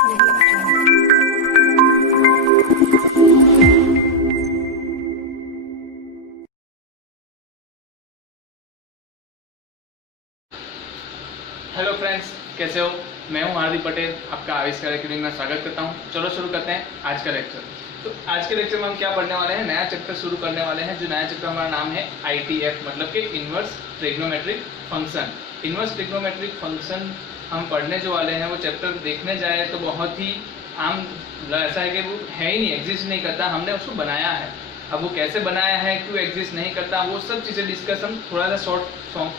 Hello friends, कैसे हो? मैं हूं हार्दिक पटेल, आपका आविष्कार अकेडमी में स्वागत करता हूं। चलो शुरू करते हैं आज का लेक्चर। तो आज के लेक्चर में हम क्या पढ़ने वाले हैं, नया चैप्टर शुरू करने वाले हैं। जो नया चैप्टर हमारा नाम है ITF, मतलब कि inverse trigonometric function. Inverse trigonometric function हम पढ़ने जो वाले हैं, वो चैप्टर देखने जाए तो बहुत ही आम ऐसा है कि वो है ही नहीं, एग्जिस्ट नहीं करता। हमने उसको बनाया है। अब वो कैसे बनाया है, क्यों एग्जिस्ट नहीं करता, वो सब चीज़ें डिस्कस हम थोड़ा सा शॉर्ट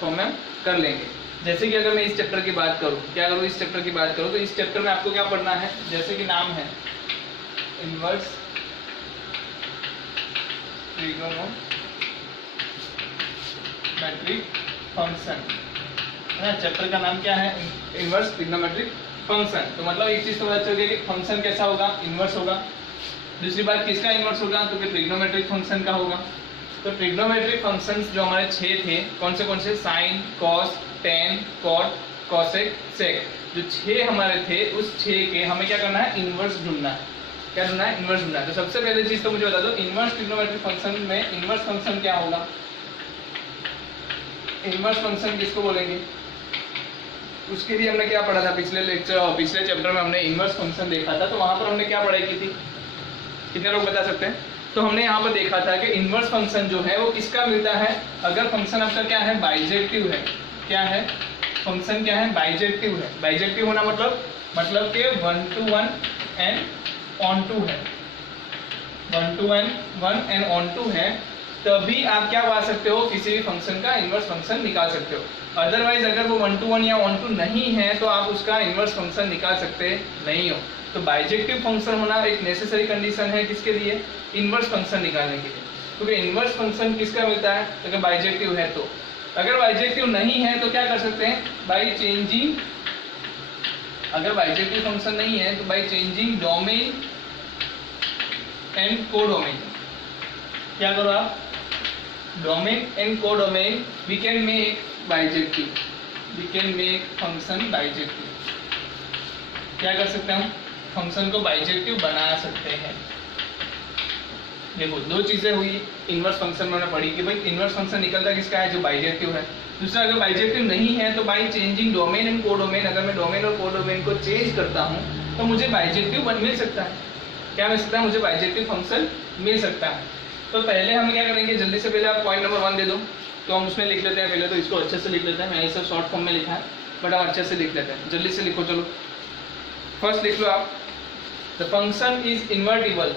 फॉर्म में कर लेंगे। जैसे कि अगर मैं इस चैप्टर की बात करूं, क्या करूं, इस चैप्टर की बात करूं तो इस चैप्टर में आपको क्या पढ़ना है, जैसे कि नाम है इन्वर्स ट्रिग्नोमेट्रिक फंक्शन, है ना। चैप्टर का नाम क्या है, इन्वर्स ट्रिग्नोमेट्रिक फंक्शन। तो मतलब एक चीज तो पता चल गई कि फंक्शन कैसा होगा, इन्वर्स होगा। दूसरी बात किसका इन्वर्स होगा, तो फिर ट्रिग्नोमेट्रिक फंक्शन का होगा। तो ट्रिग्नोमेट्रिक फंक्शंस जो हमारे 6 थे, कौन से sine, cos, tan, cot, cosec, sec, जो 6 हमारे थे, उस 6 के हमें क्या करना है, इन्वर्स ढूंढना है। क्या ढूंढना है, इन्वर्स ढूंढना है। तो सबसे पहले चीज तो मुझे बता दो, इन्वर्स ट्रिग्नोमेट्रिक फंक्शन में इन्वर्स फंक्शन क्या होगा। इन्वर्स फंक्शन किसको बोलेंगे, उसके लिए हमने क्या पढ़ा था पिछले चैप्टर में हमने इन्वर्स फंक्शन देखा था। तो वहां पर हमने क्या पढ़ाई की थी, कितने लोग बता सकते हैं? तो हमने यहाँ पर देखा था कि इन्वर्स फंक्शन जो है वो किसका मिलता है, अगर फंक्शन आपका क्या है, बाइजेक्टिव है। क्या है, फंक्शन क्या है, बाइजेक्टिव है। बाइजेक्टिव होना मतलब कि 1 to 1 एंड ऑन टू है, 1 to 1 एंड ऑन टू है, तभी आप क्या पा सकते हो, किसी भी फंक्शन का इन्वर्स फंक्शन निकाल सकते हो। अदरवाइज अगर वो 1 to 1 या ऑन टू नहीं है तो आप उसका इन्वर्स फंक्शन निकाल सकते नहीं हो। तो बाइजेक्टिव फंक्शन होना एक नेसेसरी कंडीशन है किसके लिए, इन्वर्स फंक्शन निकालने के लिए। क्योंकि इन्वर्स फंक्शन किसका मिलता है, अगर बाइजेक्टिव है तो। अगर बाइजेक्टिव नहीं है तो क्या कर सकते हैं, बाई चेंजिंग, अगर बाइजेक्टिव फंक्शन नहीं है तो by changing domain and codomain, क्या करो आप, domain and codomain, we can make bijective, we can make function bijective. क्या कर सकते हैं हम, फंक्शन को बाइजेक्टिव बना सकते हैं। देखो दो चीजें हुई इन्वर्स फंक्शन में हमने पढ़ी कि भाई इन्वर्स फंक्शन निकलता किसका है, जो बाइजेक्टिव है। दूसरा, अगर बाइजेक्टिव नहीं है तो by changing domain and codomain, अगर मैं डोमेन और कोडोमेन को चेंज करता हूँ तो मुझे बाइजेक्टिव मिल सकता है। क्या मिल सकता है, मुझे बाइजेक्टिव फंक्शन मिल सकता है। तो पहले हम क्या करेंगे, जल्दी से पहले आप पॉइंट नंबर 1 दे दो, तो हम उसमें लिख लेते हैं। पहले तो इसको अच्छे से लिख लेते हैं, मैंने इसे शॉर्ट फॉर्म में लिखा है बट हम अच्छे से लिख लेते हैं। जल्दी से लिखो, चलो फर्स्ट लिख लो आप, द फंक्शन इज इन्वर्टिबल।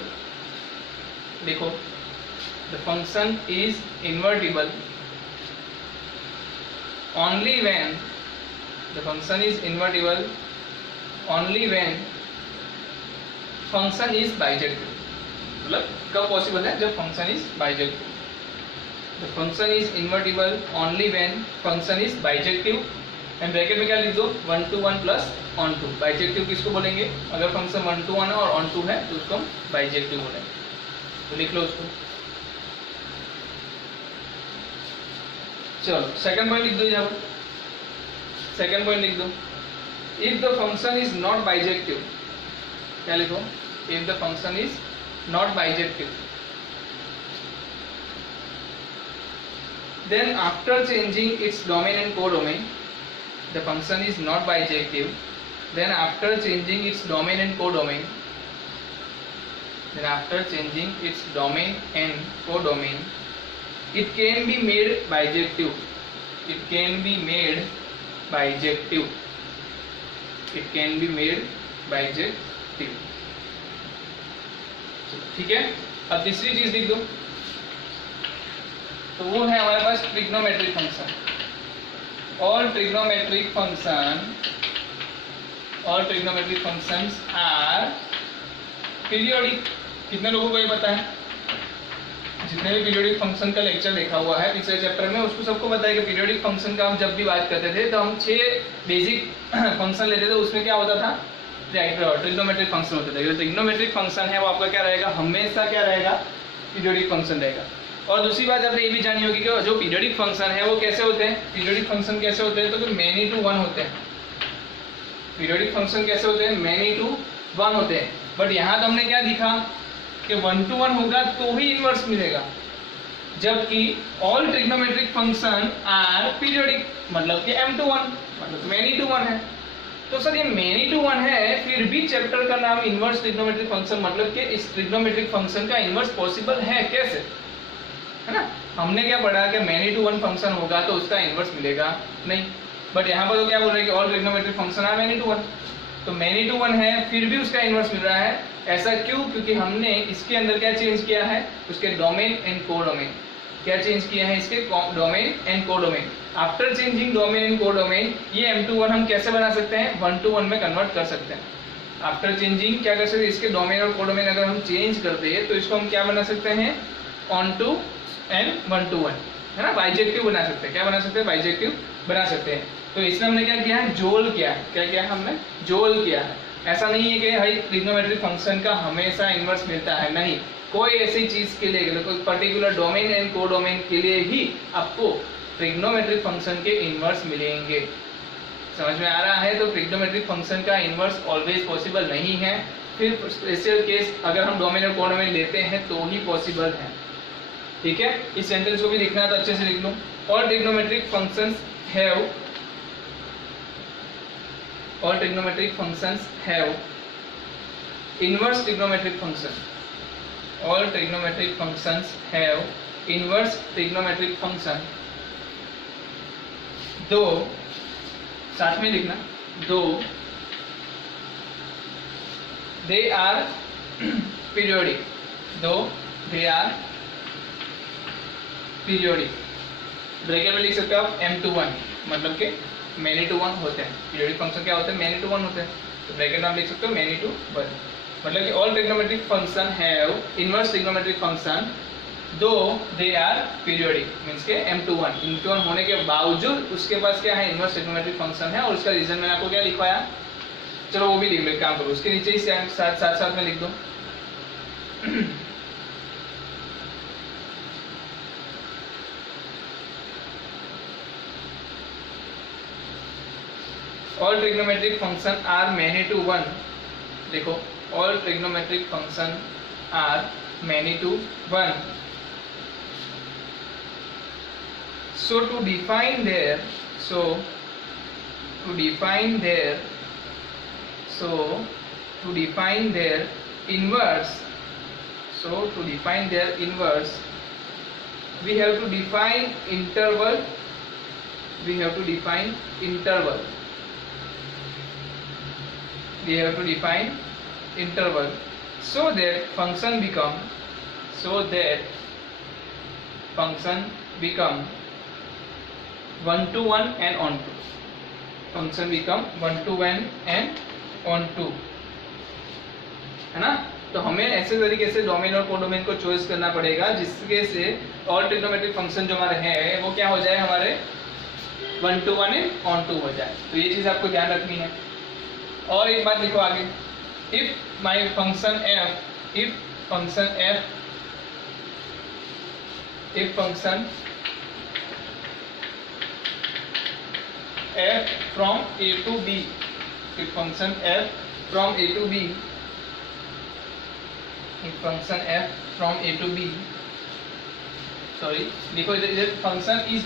देखो the function is invertible only when, the function is invertible only when function is bijective। मतलब कब पॉसिबल है, जब function is bijective. the function is invertible only when function is bijective and bracket में क्या लिख दो, 1 to 1 plus onto. Bijective किसको बोलेंगे, अगर फंक्शन 1 to 1 और ऑन टू है तो उसको हम बाइजेक्टिव बोलेंगे। तो लिख लो उसको। चलो सेकंड पॉइंट लिख दो, यहाँ पर सेकंड पॉइंट लिख दो, if the function is not bijective. क्या लिखो, if the function is not bijective then after changing its domain and codomain, the function is not bijective, then after changing its domain and codomain, then after changing its domain and codomain, it can be made bijective, it can be made bijective, it can be made bijective। ठीक है, अब तीसरी चीज लिख दो, तो वो है हमारे पास trigonometric function. All trigonometric functions are periodic. कितने लोगों को ये पता है, जितने भी पीरियोडिक फंक्शन का लेक्चर देखा हुआ है पिछले चैप्टर में, उसको सबको पता है कि पीरियोडिक फंक्शन का हम जब भी बात करते थे तो हम 6 बेसिक फंक्शन लेते थे। उसमें क्या होता था, ट्रिग्नोमेट्रिक फंक्शन होता था। जो ट्रिग्नोमेट्रिक फंक्शन है वो आपका क्या रहेगा, हमेशा क्या रहेगा, पीरियोडिक फंक्शन रहेगा। और दूसरी बात आपने ये भी जानी होगी कि जो पीरियोडिक फंक्शन है वो कैसे होते हैं, पीरियोडिक फंक्शन कैसे होते हैं, तो मेनी टू 1 होते हैं। पीरियोडिक फंक्शन कैसे होते हैं, मेनी टू 1 होते हैं, बट यहाँ तो हमने क्या दिखा कि 1 to 1 होगा तो ही इनवर्स मिलेगा, जबकि all trigonometric function are periodic, मतलब कि m to 1 मतलब मैनी टू 1 है। तो सर ये मैनी टू 1 है, फिर भी चैप्टर का नाम इनवर्स ट्रिग्नोमेट्रिक फंक्शन, मतलब कि इस ट्रिग्नोमेट्रिक फंक्शन का इनवर्स पॉसिबल है कैसे, है ना। हमने क्या पढ़ा कि मैनी टू 1 फंक्शन होगा तो उसका इनवर्स मिलेगा नहीं, बट यहाँ पर तो क्या बोल रहे हैं कि all trigonometric function are many to 1, तो मैनी टू 1 है फिर भी उसका इनवर्स मिल रहा है। ऐसा क्यों? क्योंकि हमने इसके अंदर क्या चेंज किया है, उसके डोमेन एंड कोडोमेन। क्या चेंज किया है? इसके domain and codomain. After changing domain and codomain ये m to 1 हम कैसे बना सकते हैं? 1 to 1 में कन्वर्ट कर सकते हैं। आफ्टर चेंजिंग क्या कर सकते हैं? इसके डोमेन और कोडोमेन अगर हम चेंज कर दे तो इसको हम क्या बना सकते हैं? ऑन टू एंड 1 to 1, है ना, बाइजेक्टिव बना सकते हैं। क्या बना सकते हैं? बाइजेक्टिव बना सकते हैं। तो इसमें हमने क्या किया है? जोल किया है। क्या किया है हमने? जोल किया है। ऐसा नहीं है कि भाई ट्रिग्नोमेट्रिक फंक्शन का हमेशा इनवर्स मिलता है, नहीं, कोई ऐसी चीज के लिए, कोई पर्टिकुलर डोमेन एंड कोडोमेन के लिए ही आपको ट्रिग्नोमेट्रिक फंक्शन के इनवर्स मिलेंगे। समझ में आ रहा है? तो ट्रिग्नोमेट्रिक फंक्शन का इनवर्स ऑलवेज पॉसिबल नहीं है, फिर स्पेशल केस अगर हम डोमेन और कोडोमेन लेते हैं तो ही पॉसिबल है। ठीक है, इस सेंटेंस को भी लिखना है तो अच्छे से लिख लो। All trigonometric functions have all trigonometric functions have inverse trigonometric function. All trigonometric functions have inverse trigonometric function, though साथ में लिखना, though they are periodic, though they are periodic। Bracket में लिख सकते हो आप m to 1, मतलब के मैनी टू 1 होते हैं। पीरियोडिक फंक्शन क्या होते हैं? मैनी टू 1 होते हैं। तो ब्रैकेट में आप लिख सकते हो मैनी टू 1, मतलब कि all trigonometric function have inverse trigonometric function दो दे आर पीरियोडिक, मींस के m to 1, m to 1 होने के बावजूद उसके पास क्या है? इनवर्स ट्रिग्नोमेट्रिक फंक्शन है। और उसका रीजन मैंने आपको क्या लिखवाया, चलो वो भी लिख लो, काम करो, उसके नीचे ही साथ में लिख दो। All trigonometric function are many to 1, देखो all trigonometric function are many to 1, so to define their inverse, we have to define interval, we have to define so that function become 1 to 1 and on to, function become 1 to 1 and on to, है ना। तो हमें ऐसे तरीके से domain और codomain को choice करना पड़ेगा जिसके से ऑल ट्रिग्नोमेट्रिक फंक्शन जो हमारे हैं वो क्या हो जाए? हमारे 1 to 1 and on to हो जाए। तो ये चीज आपको ध्यान रखनी है। और एक बात लिखो आगे, if my function f, if function f from a to b, if function f from a to b, if function f from a to b, sorry, देखो इधर function is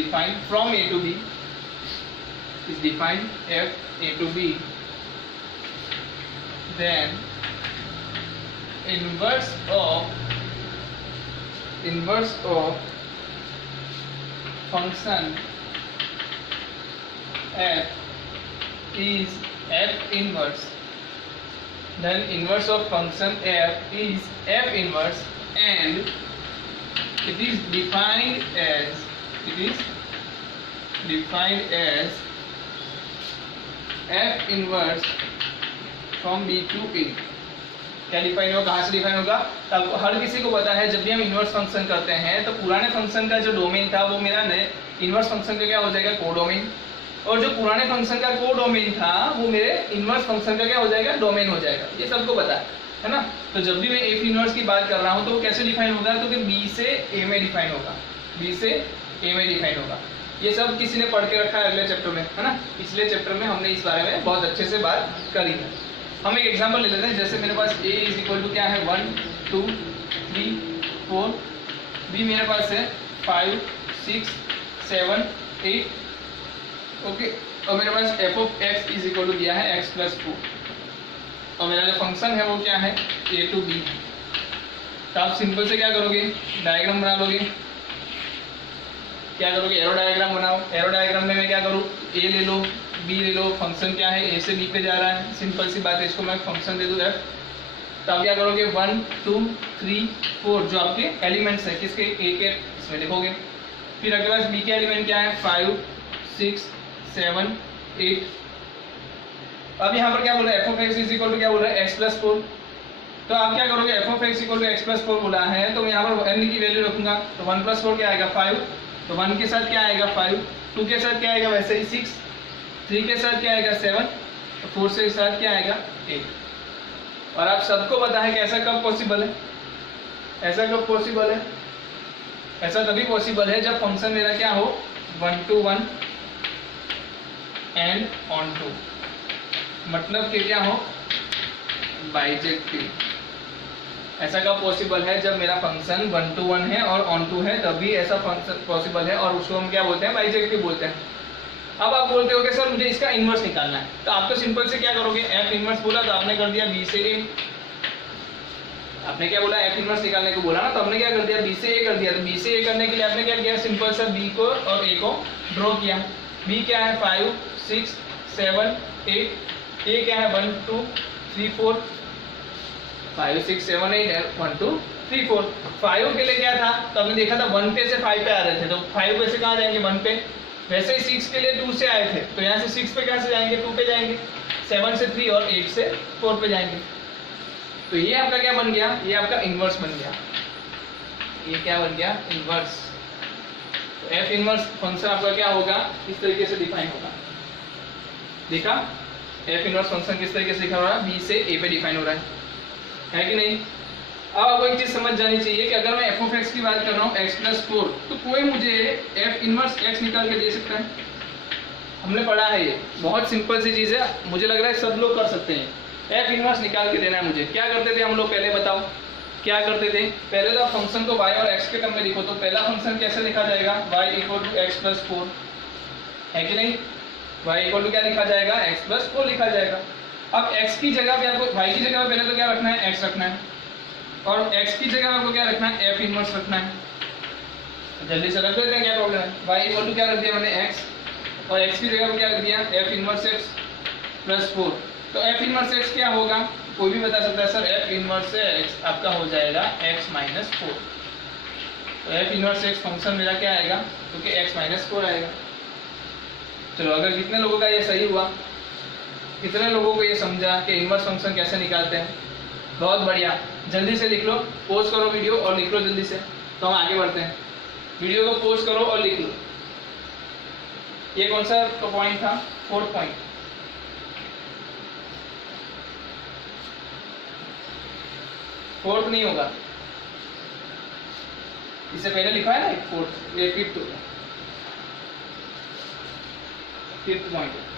defined from a to b, is defined f a to b, then inverse of function f is f inverse, then inverse of function f is f inverse, and it is defined as f inverse from b to a। क्या define होगा? कहाँ से define होगा? तो हर किसी को पता है जब भी हम इनवर्स फंक्शन करते हैं तो पुराने फंक्शन का जो डोमेन था वो मेरा इनवर्स फंक्शन का क्या हो जाएगा? कोडोमेन। और जो पुराने फंक्शन का कोडोमेन था वो मेरे इनवर्स फंक्शन का क्या हो जाएगा? डोमेन हो जाएगा। ये सबको पता है ना। तो जब भी मैं एफ इनवर्स की बात कर रहा हूँ तो वो कैसे डिफाइन होगा? तो कि बी से ए में डिफाइन होगा, बी से ए में डिफाइन होगा। ये सब किसी ने पढ़ के रखा है अगले चैप्टर में, है ना। पिछले चैप्टर में हमने इस बारे में बहुत अच्छे से बात करी है। हम एक एग्जांपल ले लेते हैं, जैसे मेरे पास a इज इक्वल टू क्या है 1 2 3 4, b मेरे पास है 5 6 7 8, ओके। और मेरे पास f of x is equal to दिया है x प्लस 4, और मेरा जो फंक्शन है वो क्या है a टू b। तो आप सिंपल से क्या करोगे, डायग्राम बना लोगे। क्या करोगे, एरो डायग्राम बनाओ। एरो डायग्राम में मैं क्या करूँ, a ले लो b ले लो, फंक्शन क्या है a से b पे जा रहा है, सिंपल सी बात है, इसको मैं फंक्शन दे दूँ f। तो आप क्या करोगे 1 2 3 4 जो आपके एलिमेंट्स है किसके, a के, इसमें लिखोगे। फिर आपके पास b के एलिमेंट क्या है 5 6 7 8। अब यहाँ पर क्या बोला f of x is equal to क्या बोल रहा है x प्लस 4। तो आप क्या करोगे, f of x equal to x plus 4 बोला है, तो मैं यहाँ पर n की वैल्यू रखूंगा। तो 1 प्लस 4 क्या आएगा 5, तो 1 के साथ क्या आएगा 5, 2 के साथ क्या आएगा वैसे ही 6, 3 के साथ क्या आएगा 7, तो 4 से साथ क्या आएगा 8। और आप सबको पता है कि ऐसा कब पॉसिबल है, ऐसा कब पॉसिबल है, ऐसा तभी पॉसिबल है जब फंक्शन मेरा क्या हो 1 to 1 एंड ऑन टू, मतलब कि क्या हो बाइजेक्टिव। ऐसा कब पॉसिबल है, जब मेरा फंक्शन 1 to 1 है और ऑन टू है, तभी ऐसा फंक्शन पॉसिबल है, और उसको हम क्या बोलते हैं बाइजेक्टिव बोलते हैं। अब आप बोलते हो कि सर मुझे इसका इन्वर्स निकालना है, तो आप तो सिंपल से क्या करोगे, f इन्वर्स बोला तो आपने कर दिया b से a। आपने क्या बोला, f इन्वर्स निकालने को बोला ना, तो हमने क्या कर दिया b से a कर दिया। तो b से a करने के लिए आपने क्या किया, सिंपल सा b को और a को ड्रॉ किया। b क्या है 5 6 7 8, a क्या है 1 2 3 4, 5 6 7 8 1 2 3 4। 5 के लिए क्या था, तो हमने देखा था 1 पे से 5 पे आ रहे थे, तो 5 पे से कहाँ जाएंगे 1 पे। वैसे ही 6 के लिए 2 से आए थे, तो यहाँ से 6 पे कैसे जाएंगे 2 पे जाएंगे, 7 से 3 और 8 से 4 पे जाएंगे। तो ये आपका क्या बन गया, ये आपका इन्वर्स बन गया। ये क्या बन गया इन्वर्स। तो f इन्वर्स फंक्शन आपका क्या होगा, इस तरीके से डिफाइन होगा। देखा f इन्वर्स फंक्शन किस तरीके से डिफाइन हो रहा है, b से a पे डिफाइन हो रहा है कि नहीं। अब आपको एक चीज समझ जानी चाहिए कि अगर मैं f ऑफ x की बात कर रहा हूँ x प्लस 4, तो कोई मुझे f इनवर्स x निकाल के दे सकता है। हमने पढ़ा है, ये बहुत सिंपल सी चीज़ है, मुझे लग रहा है सब लोग कर सकते हैं। f इनवर्स निकाल के देना है मुझे। क्या करते थे हम लोग पहले, बताओ क्या करते थे। पहले तो फंक्शन को y और x के टर्म में लिखो, तो पहला फंक्शन कैसे लिखा जाएगा, y equal to x plus 4, है कि नहीं। y इक्वल टू क्या लिखा जाएगा, x प्लस 4 लिखा जाएगा। अब x की जगह पे आपको, y की जगह पे पहले तो क्या रखना है, x रखना है, और x की जगह आपको क्या रखना है, f इनवर्स रखना है। जल्दी से रख देते हैं, क्या प्रॉब्लम है। y इक्वल टू क्या रख दिया मैंने x, और x की जगह पे क्या रख दिया f इनवर्स x प्लस 4। तो f इनवर्स x क्या होगा, कोई भी बता सकता है सर, f इनवर्स x आपका हो जाएगा x माइनस 4। तो f इनवर्स x फंक्शन मेरा क्या आएगा, क्योंकि x माइनस 4 आएगा। चलो अगर कितने लोगों का ये सही हुआ, कितने लोगों को ये समझा कि इनवर्स फंक्शन कैसे निकालते हैं, बहुत बढ़िया। जल्दी से लिख लो, पोस्ट करो वीडियो और लिख लो जल्दी से, तो हम आगे बढ़ते हैं। वीडियो को पोस्ट करो और लिख लो। ये कौन सा तो पॉइंट था, 4th पॉइंट। फोर्थ नहीं होगा, इससे पहले लिखा है ना 4th, ये 5th होगा, 5th पॉइंट।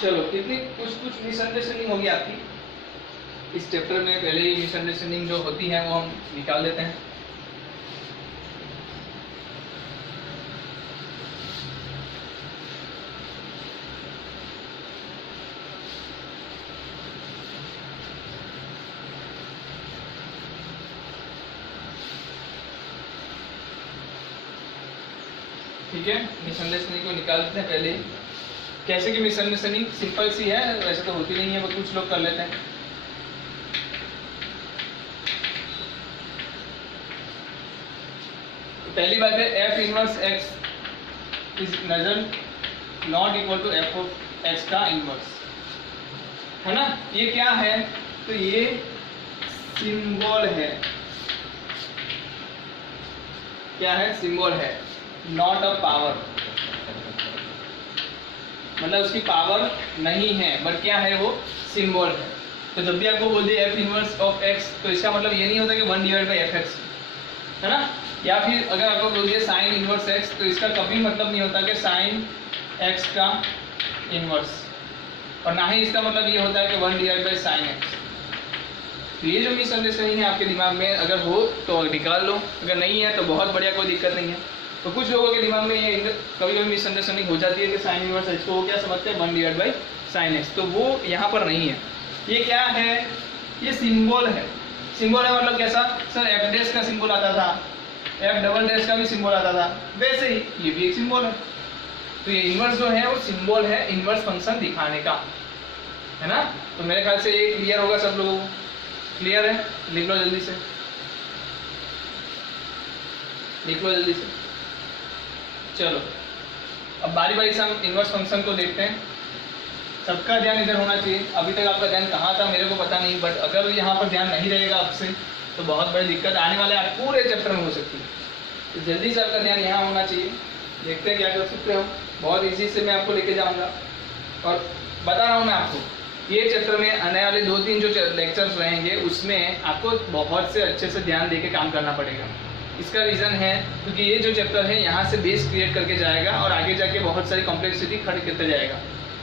चलो कितनी कुछ मिसअंडरस्टैंडिंग होगी आपकी इस चैप्टर में। पहले ही मिसअंडरस्टैंडिंग जो होती है वो हम निकाल देते हैं। ठीक है, मिसअंडरस्टैंडिंग को निकाल देते हैं पहले। कैसे कि मिसअंडरस्टैंडिंग सिंपल सी है, वैसे तो होती नहीं है, वो कुछ लोग कर लेते हैं। तो पहली बात है f inverse x is not equal to f of x का इनवर्स, है ना। ये क्या है, तो ये सिंबल है। क्या है, सिंबल है, नॉट अ पावर। मतलब उसकी पावर नहीं है, बट क्या है वो सिंबल है। तो जब भी आपको बोल दिया एफ इनवर्स ऑफ एक्स, तो इसका मतलब ये नहीं होता कि 1 डिवाइड बाई एफ एक्स, है ना। या फिर अगर आपको बोल दिया साइन इनवर्स एक्स, तो इसका कभी मतलब नहीं होता कि साइन एक्स का इनवर्स, और ना ही इसका मतलब ये होता है कि 1 डिवाइड बाई साइन एक्स। तो ये जो मिसअंडरस्टैंडिंग है आपके दिमाग में अगर हो तो निकाल लो, अगर नहीं है तो बहुत बढ़िया, कोई दिक्कत नहीं है। तो कुछ लोगों के दिमाग में ये कभी कभी मिसअंडरस्टैंडिंग हो जाती है कि साइन इनवर्स एक्स को वो क्या समझते हैं 1 डिवाइड बाई साइन एक्स, तो वो यहाँ पर नहीं है। ये क्या है, ये सिंबल है। सिंबल है मतलब कैसा सर, एफ डैश का सिंबल आता था, एफ डबल डैश का भी सिंबल आता था, वैसे ही ये भी एक सिंबल है। तो ये इनवर्स जो है वो सिंबल है इनवर्स फंक्शन दिखाने का, है ना। तो मेरे ख्याल से ये क्लियर होगा सब लोगों को। क्लियर है, लिख लो जल्दी से, लिख लो जल्दी से। चलो अब बारी बारी से हम इनवर्स फंक्शन को देखते हैं। सबका ध्यान इधर होना चाहिए। अभी तक आपका ध्यान कहाँ था मेरे को पता नहीं, बट अगर यहाँ पर ध्यान नहीं रहेगा आपसे तो बहुत बड़ी दिक्कत आने वाले पूरे चैप्टर में हो सकती है। तो जल्दी से आपका ध्यान यहाँ होना चाहिए। देखते हैं क्या कर सकते हो। बहुत इजी से मैं आपको लेके जाऊँगा और बता रहा हूँ मैं आपको, ये चैप्टर में आने वाले 2-3 जो लेक्चर्स रहेंगे उसमें आपको बहुत से अच्छे से ध्यान देके काम करना पड़ेगा। इसका रीज़न है क्योंकि ये जो चैप्टर है यहाँ से बेस क्रिएट करके जाएगा और आगे जाके बहुत सारी कॉम्प्लेक्सिटी खड़ी करते जाएगा।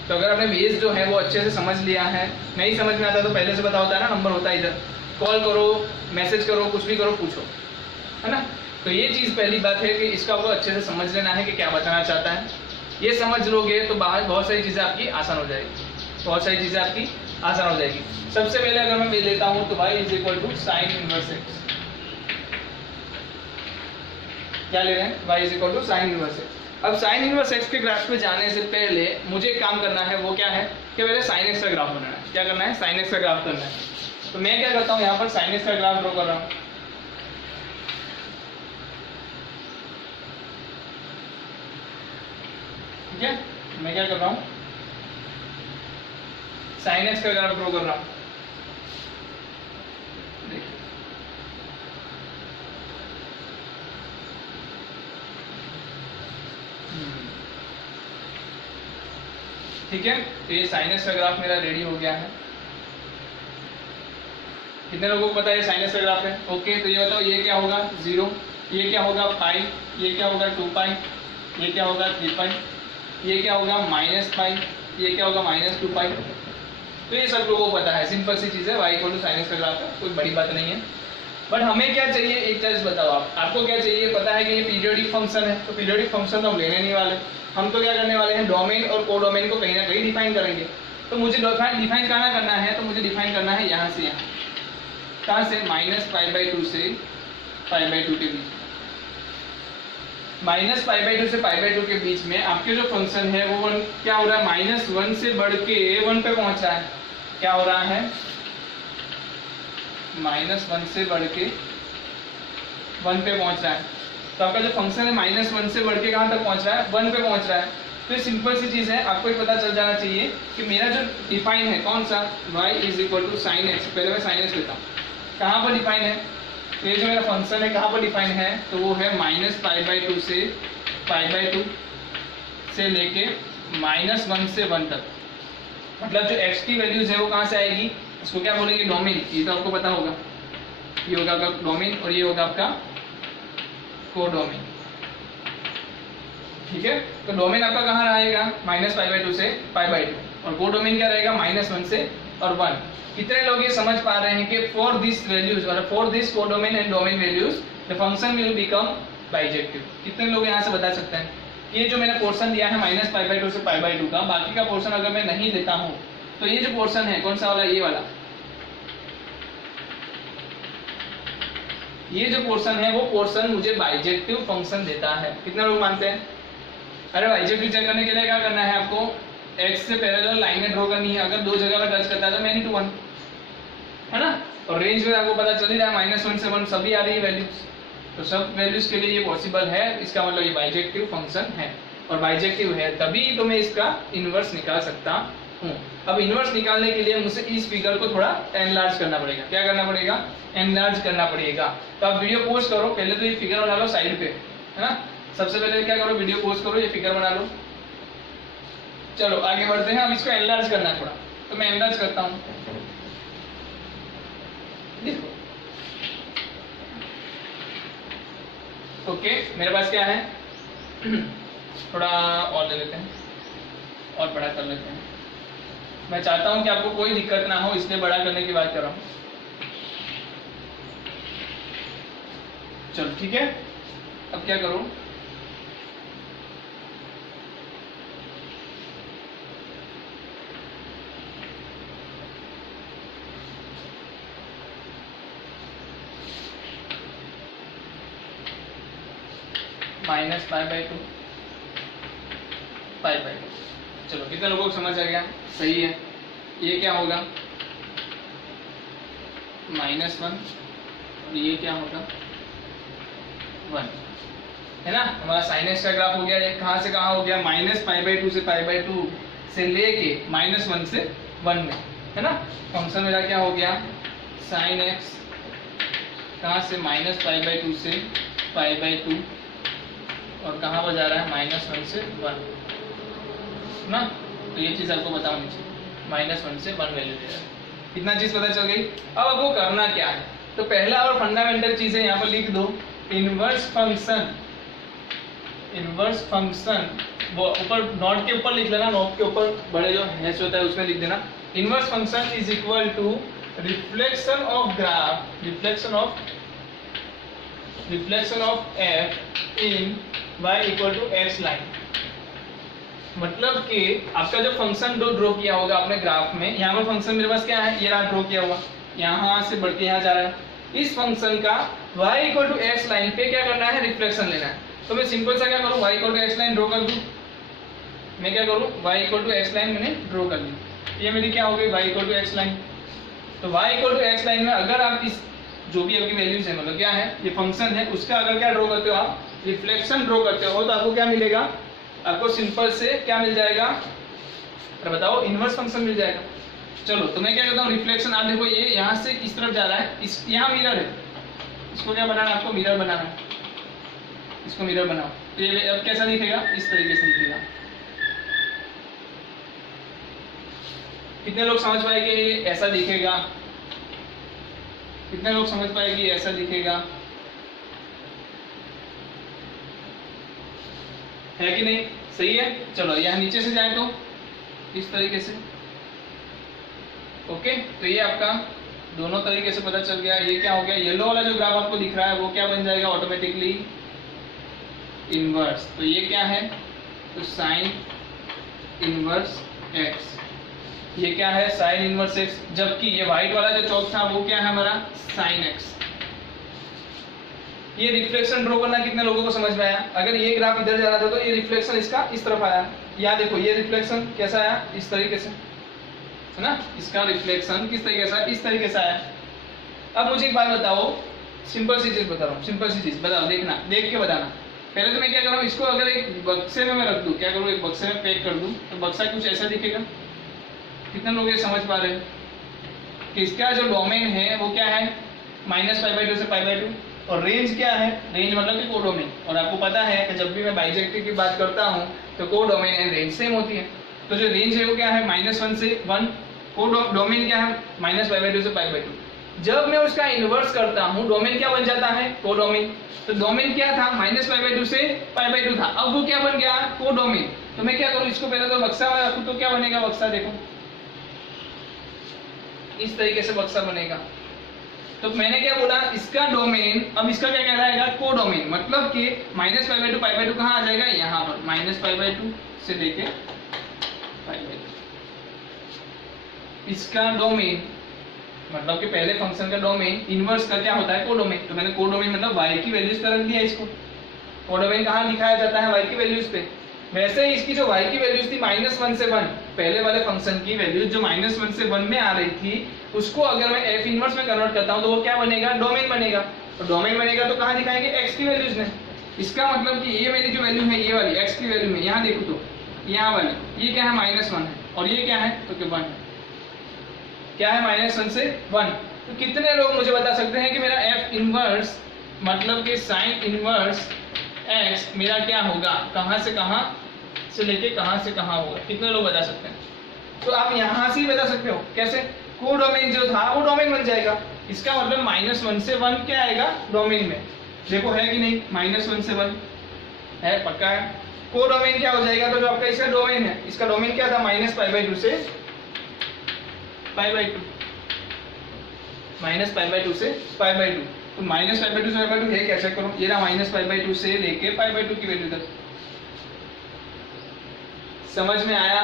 तो अगर आपने बेस जो है वो अच्छे से समझ लिया है, नहीं समझ में आता तो पहले से पता होता है ना, नंबर होता है इधर, कॉल करो, मैसेज करो, कुछ भी करो, पूछो, है ना। तो ये चीज़ पहली बात है कि इसका आपको अच्छे से समझ लेना है कि क्या बताना चाहता है। ये समझ लोगे तो बाहर बहुत सारी चीज़ें आपकी आसान हो जाएगी, बहुत सारी चीज़ें आपकी आसान हो जाएगी। सबसे पहले अगर मैं लेता हूँ तो y is equal to sine inverse x. क्या ले रहे हैं, y is equal to sine inverse x. अब साइन इनवर्स एक्स के ग्राफ पे जाने से पहले मुझे एक काम करना है, वो क्या है कि पहले साइन एक्स का ग्राफ बनाना है। क्या करना है, साइन एक्स का ग्राफ करना है। तो मैं क्या करता हूँ, यहाँ पर साइन एक्स का ग्राफ ड्रॉ कर रहा हूँ। ठीक है, मैं क्या कर रहा हूँ, साइन एक्स का ग्राफ ड्रॉ कर रहा हूँ। ठीक है, तो ये साइन एक्स का ग्राफ मेरा रेडी हो गया है। कितने लोगों को पता है ये साइन एक्स का ग्राफ है? ओके, तो ये बताओ ये क्या होगा 0, ये क्या होगा पाई, ये क्या होगा 2 पाई, ये क्या होगा 3 पाई, ये क्या होगा -पाई, ये क्या होगा -2 पाई। तो ये सब लोगों को पता है, सिंपल सी चीज़ है, y equal to sine x का ग्राफ है, कोई बड़ी बात नहीं है। बट हमें क्या चाहिए, एक चीज़ बताओ आपको क्या चाहिए। पता है कि ये पीरियोडिक फंक्शन है, तो पीरियोडिक फंक्शन तो हम लेने नहीं वाले, हम तो क्या करने वाले हैं, डोमेन और कोडोमेन को कहीं ना कहीं डिफाइन करेंगे। तो मुझे डिफाइन कहाँ करना है, तो मुझे डिफाइन करना है यहाँ से यहाँ, कहाँ से, -π/2 से π/2 के बीच, -π/2 से π/2 के बीच में आपके जो फंक्शन है वो क्या हो रहा है, -1 से बढ़ के 1 पे पहुंच रहा है। क्या हो रहा है, -1 से बढ़ के 1 पे पहुंच रहा है। तो आपका जो फंक्शन है -1 से बढ़ के कहाँ तक पहुंच रहा है, 1 पे पहुंच रहा है। तो ये सिंपल सी चीज़ है, आपको ये पता चल जाना चाहिए कि मेरा जो डिफाइन है कौन सा, y is equal to sine x. पहले मैं साइन एक्स लेता हूँ, कहाँ पर डिफाइन है, तो ये जो मेरा फंक्शन है कहाँ पर डिफाइन है, तो वो है -π/2 से π/2 से लेके -1 से 1 तक। मतलब जो x की वैल्यूज है वो कहाँ से आएगी, इसको क्या बोलेंगे, डोमेन। ये तो आपको पता होगा, ये होगा आपका डोमेन और ये होगा आपका कोडोमेन। ठीक है, तो डोमेन आपका कहाँ रहेगा, -π/2 से π/2, और कोडोमेन क्या रहेगा, -1 से और 1। कितने लोग ये समझ पा रहे हैं कि फॉर दिस वैल्यूज और for this codomain and domain values the function will become bijective. कितने लोग यहाँ से बता सकते हैं, ये जो मैंने पोर्शन दिया है -π/2 से π/2 का, बाकी का पोर्शन अगर मैं नहीं लेता हूँ तो ये जो पोर्शन है कौन सा वाला, ये वाला, ये जो पोर्शन है वो पोर्शन मुझे बाइजेक्टिव फंक्शन देता है। कितने लोग मानते हैं? अरे बाइजेक्टिव चेक करने के लिए क्या करना है आपको, x से पैरेलल लाइनें ड्रॉ करनी है। अगर 2 जगह पर टच करता है तो many to 1, है ना। और रेंज में आपको पता चल ही रहा है -1 से 1 सभी आ रही है वैल्यूज, तो सब वैल्यूज के लिए ये पॉसिबल है। इसका मतलब ये बाइजेक्टिव फंक्शन है, और बाइजेक्टिव है तभी तो मैं इसका इनवर्स निकाल सकता हूँ। अब इनवर्स निकालने के लिए मुझे इस फिगर को थोड़ा एनलार्ज करना पड़ेगा। क्या करना पड़ेगा, एनलार्ज करना पड़ेगा। तो आप वीडियो पोस्ट करो, पहले तो ये फिगर बना लो साइड पे, है ना। सबसे पहले क्या करो, वीडियो पोस्ट करो, ये फिगर बना लो। चलो आगे बढ़ते हैं, अब इसको एनलार्ज करना है थोड़ा, तो मैं एनलार्ज करता हूँ। देखो ओके, मेरे पास क्या है थोड़ा और ले लेते हैं और बड़ा कर लेते हैं। मैं चाहता हूं कि आपको कोई दिक्कत ना हो, इसलिए बड़ा करने की बात कर रहा हूं। चलो ठीक है, अब क्या करूं, minus pi by 2 pi by 2। चलो कितने लोगों को समझ आ गया? सही है। ये क्या होगा -1, और ये क्या होगा 1, है ना। हमारा साइन एक्स का ग्राफ हो गया। ये कहाँ से कहाँ हो गया, -π/2 से π/2 से लेके -1 से 1 में, है ना। फंक्शन मेरा क्या हो गया साइन एक्स, कहाँ से -π/2 से π/2, और कहाँ पर जा रहा है -1 से 1 ना। तो ये चीज़ आपको बताओ नीचे, -1 से 1 वैल्यू दे रहा है। कितना चीज़ पता चल गई। अब आपको करना क्या है, तो पहला और फंडामेंटल चीज़ें यहाँ पर लिख दो। इनवर्स फंक्शन वो ऊपर नॉट के ऊपर लिख लेना, नॉट के ऊपर बड़े जो हैश होता है उसमें लिख देना। Inverse function is equal to reflection of graph, reflection of f in y equal to x line. मतलब कि आपका जो फंक्शन ड्रॉ किया होगा आपने ग्राफ में, यहाँ पर फंक्शन मेरे पास क्या है, ये रहा ड्रॉ किया हुआ, यहाँ से बढ़ के यहाँ जा रहा है। इस फंक्शन का y equal to x line पे क्या करना है, रिफ्लेक्शन लेना है। तो मैं सिंपल सा क्या करूँ, y equal to x line draw कर दूँ। मैं क्या करूँ, y equal to x line मैंने ड्रॉ कर दी। ये मेरी क्या हो गई y equal to x line. तो y equal to x line में अगर आप इस जो भी आपकी वैल्यूज है, मतलब क्या है ये फंक्शन है, उसका अगर क्या ड्रॉ करते हो आप, रिफ्लेक्शन ड्रॉ करते हो, तो आपको क्या मिलेगा, आपको सिंपल से क्या मिल जाएगा, अरे बताओ, इनवर्स फंक्शन मिल जाएगा। चलो तो मैं क्या करता हूँ, रिफ्लेक्शन आप देखो ये यहाँ से इस तरफ जा रहा है, इस यहाँ मिरर है, इसको क्या बनाना है आपको, मिरर बनाना है, इसको मिरर बनाओ। तो ये अब कैसा दिखेगा, इस तरीके से दिखेगा। कितने लोग समझ पाएंगे ये ऐसा दिखेगा, कितने लोग समझ पाएंगे ऐसा दिखेगा, है कि नहीं, सही है। चलो यहाँ नीचे से जाए तो इस तरीके से, ओके। तो ये आपका दोनों तरीके से पता चल गया। ये क्या हो गया, येलो वाला जो ग्राफ आपको दिख रहा है वो क्या बन जाएगा ऑटोमेटिकली, इनवर्स। तो ये क्या है, तो साइन इनवर्स एक्स, ये क्या है साइन इनवर्स एक्स, जबकि ये व्हाइट वाला जो चौक था वो क्या है हमारा साइन एक्स। ये रिफ्लेक्शन ड्रॉ करना कितने लोगों को समझ में आया। अगर ये ग्राफ इधर जा रहा था तो ये रिफ्लेक्शन इसका इस तरफ आया, यहाँ देखो ये रिफ्लेक्शन कैसा आया, इस तरीके से, है ना। इसका रिफ्लेक्शन किस तरीके से, इस तरीके से आया। अब मुझे एक बात बताओ, सिंपल सी चीज बता रहा हूँ, सिंपल सी चीज बताओ, देखना, देख के बताना। पहले तो मैं क्या कर रहा हूँ, इसको अगर एक बक्से में मैं रख दूँ, क्या करूँ, एक बक्से में पैक कर दूँ, तो बक्सा कुछ ऐसा दिखेगा। कितने लोग ये समझ पा रहे हैं कि इसका जो डोमेन है वो क्या है, -π/2 से π/2, और रेंज क्या है, रेंज मतलब कि कोडोमेन। और आपको पता है कि जब भी मैं बाइजेक्टिव की बात करता हूँ तो कोडोमेन एंड रेंज सेम होती है। तो जो रेंज है वो क्या है -1 से 1, कोडोमेन क्या है -π/2 से π/2। जब मैं उसका इन्वर्स करता हूँ डोमेन क्या बन जाता है, कोडोमेन। तो डोमेन क्या था, -π/2 से π/2 था, अब वो क्या बन गया, कोडोमेन। तो मैं क्या करूँ, इसको पहले तो बक्सा में रखूँ, तो क्या बनेगा बक्सा, देखो इस तरीके से बक्सा बनेगा। तो मैंने क्या बोला, इसका डोमेन, अब इसका क्या कहलाएगा, कोडोमेन। मतलब कि -π/2 π/2 कहाँ आ जाएगा, यहाँ पर -π/2 से लेके π/2। इसका डोमेन मतलब कि पहले फंक्शन का डोमेन इनवर्स का क्या होता है, कोडोमेन। तो मैंने कोडोमेन मतलब y की वैल्यूज पे रख दिया इसको। कोडोमेन कहाँ दिखाया जाता है, y की वैल्यूज पे। वैसे ही इसकी जो y की वैल्यूज थी -1 से 1, पहले वाले फंक्शन की वैल्यूज जो -1 से 1 में आ रही थी, उसको अगर मैं f इनवर्स में कन्वर्ट करता हूं तो वो क्या बनेगा, डोमेन बनेगा। तो डोमेन बनेगा तो कहाँ दिखाएंगे, x की वैल्यूज में। इसका मतलब कि ये मेरी जो वैल्यू है, ये वाली x की वैल्यू में, यहाँ देखो तो यहाँ वाली, ये क्या है -1 है, और ये क्या है, तो 1 है। क्या है, -1 से 1। तो कितने लोग मुझे बता सकते हैं कि मेरा f इनवर्स मतलब कि साइन इनवर्स x मेरा क्या होगा, कहाँ से कहाँ, से लेके कहाँ से कहाँ होगा, कितने लोग बता सकते हैं? तो आप यहाँ से ही बता सकते हो। कैसे? को डोमेन जो था वो डोमेन बन जाएगा। इसका मतलब -1 से 1 क्या आएगा डोमेन में? देखो है कि नहीं, -1 से 1 है, पक्का है। को डोमेन क्या हो जाएगा? तो जो आपका इसका डोमेन है, इसका डोमेन क्या था? -π/2 से π/2, -π/2 से π/2। तो -π/2 से π/2 है क्या? चेक करो, ये रहा -π/2 से लेके π/2 की वैल्यू तक। समझ में आया?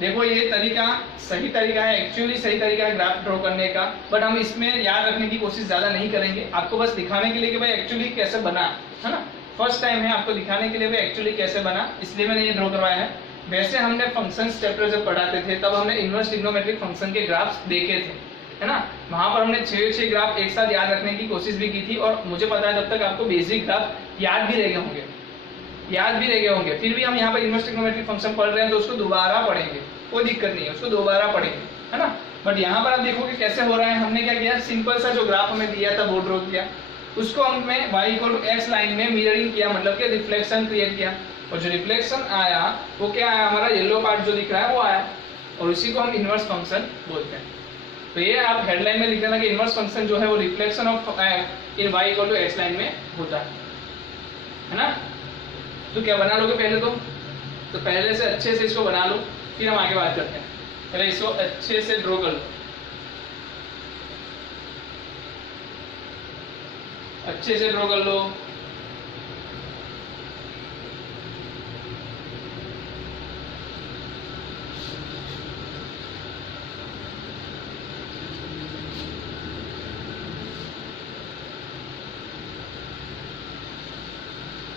देखो ये तरीका सही तरीका है, एक्चुअली सही तरीका है ग्राफ ड्रॉ करने का, बट हम इसमें याद रखने की कोशिश ज्यादा नहीं करेंगे, आपको बस दिखाने के लिए कि भाई एक्चुअली कैसे बना, है ना। फर्स्ट टाइम है आपको दिखाने के लिए भाई एक्चुअली कैसे बना, इसलिए मैंने ये ड्रॉ करवाया है। वैसे हमने फंक्शंस चैप्टर जब पढ़ाते थे तब हमने इनवर्स ट्रिग्नोमेट्रिक फंक्शन के ग्राफ्स देखे थे, है ना। वहां पर हमने 6 ग्राफ एक साथ याद रखने की कोशिश भी की थी, और मुझे पता है तब तक आपको बेसिक ग्राफ याद भी रह गए होंगे, फिर भी हम यहाँ पर इनवर्स ट्रिग्नोमेट्रिक फंक्शन पढ़ रहे हैं तो उसको दोबारा पढ़ेंगे, कोई दिक्कत नहीं है, उसको दोबारा पढ़ेंगे, है ना। बट यहाँ पर आप देखोगे कैसे हो रहा है। हमने क्या किया, सिंपल सा जो ग्राफ हमें दिया था वो ड्रॉ किया, उसको हमने y=x लाइन में मिररिंग किया, मतलब कि रिफ्लेक्शन क्रिएट किया, और जो रिफ्लेक्शन आया वो क्या आया, हमारा येलो पार्ट जो दिख रहा है वो आया, और उसी को हम इनवर्स फंक्शन बोलते हैं। तो ये आप हेडलाइन में लिख देना कि इनवर्स फंक्शन जो है वो reflection of in y=x line में होता है ना। तो क्या बना लोगे पहले तो पहले से अच्छे से इसको बना लो, फिर हम आगे बात करते हैं। पहले इसको अच्छे से ड्रॉ कर लो, अच्छे से ड्रॉ कर लो।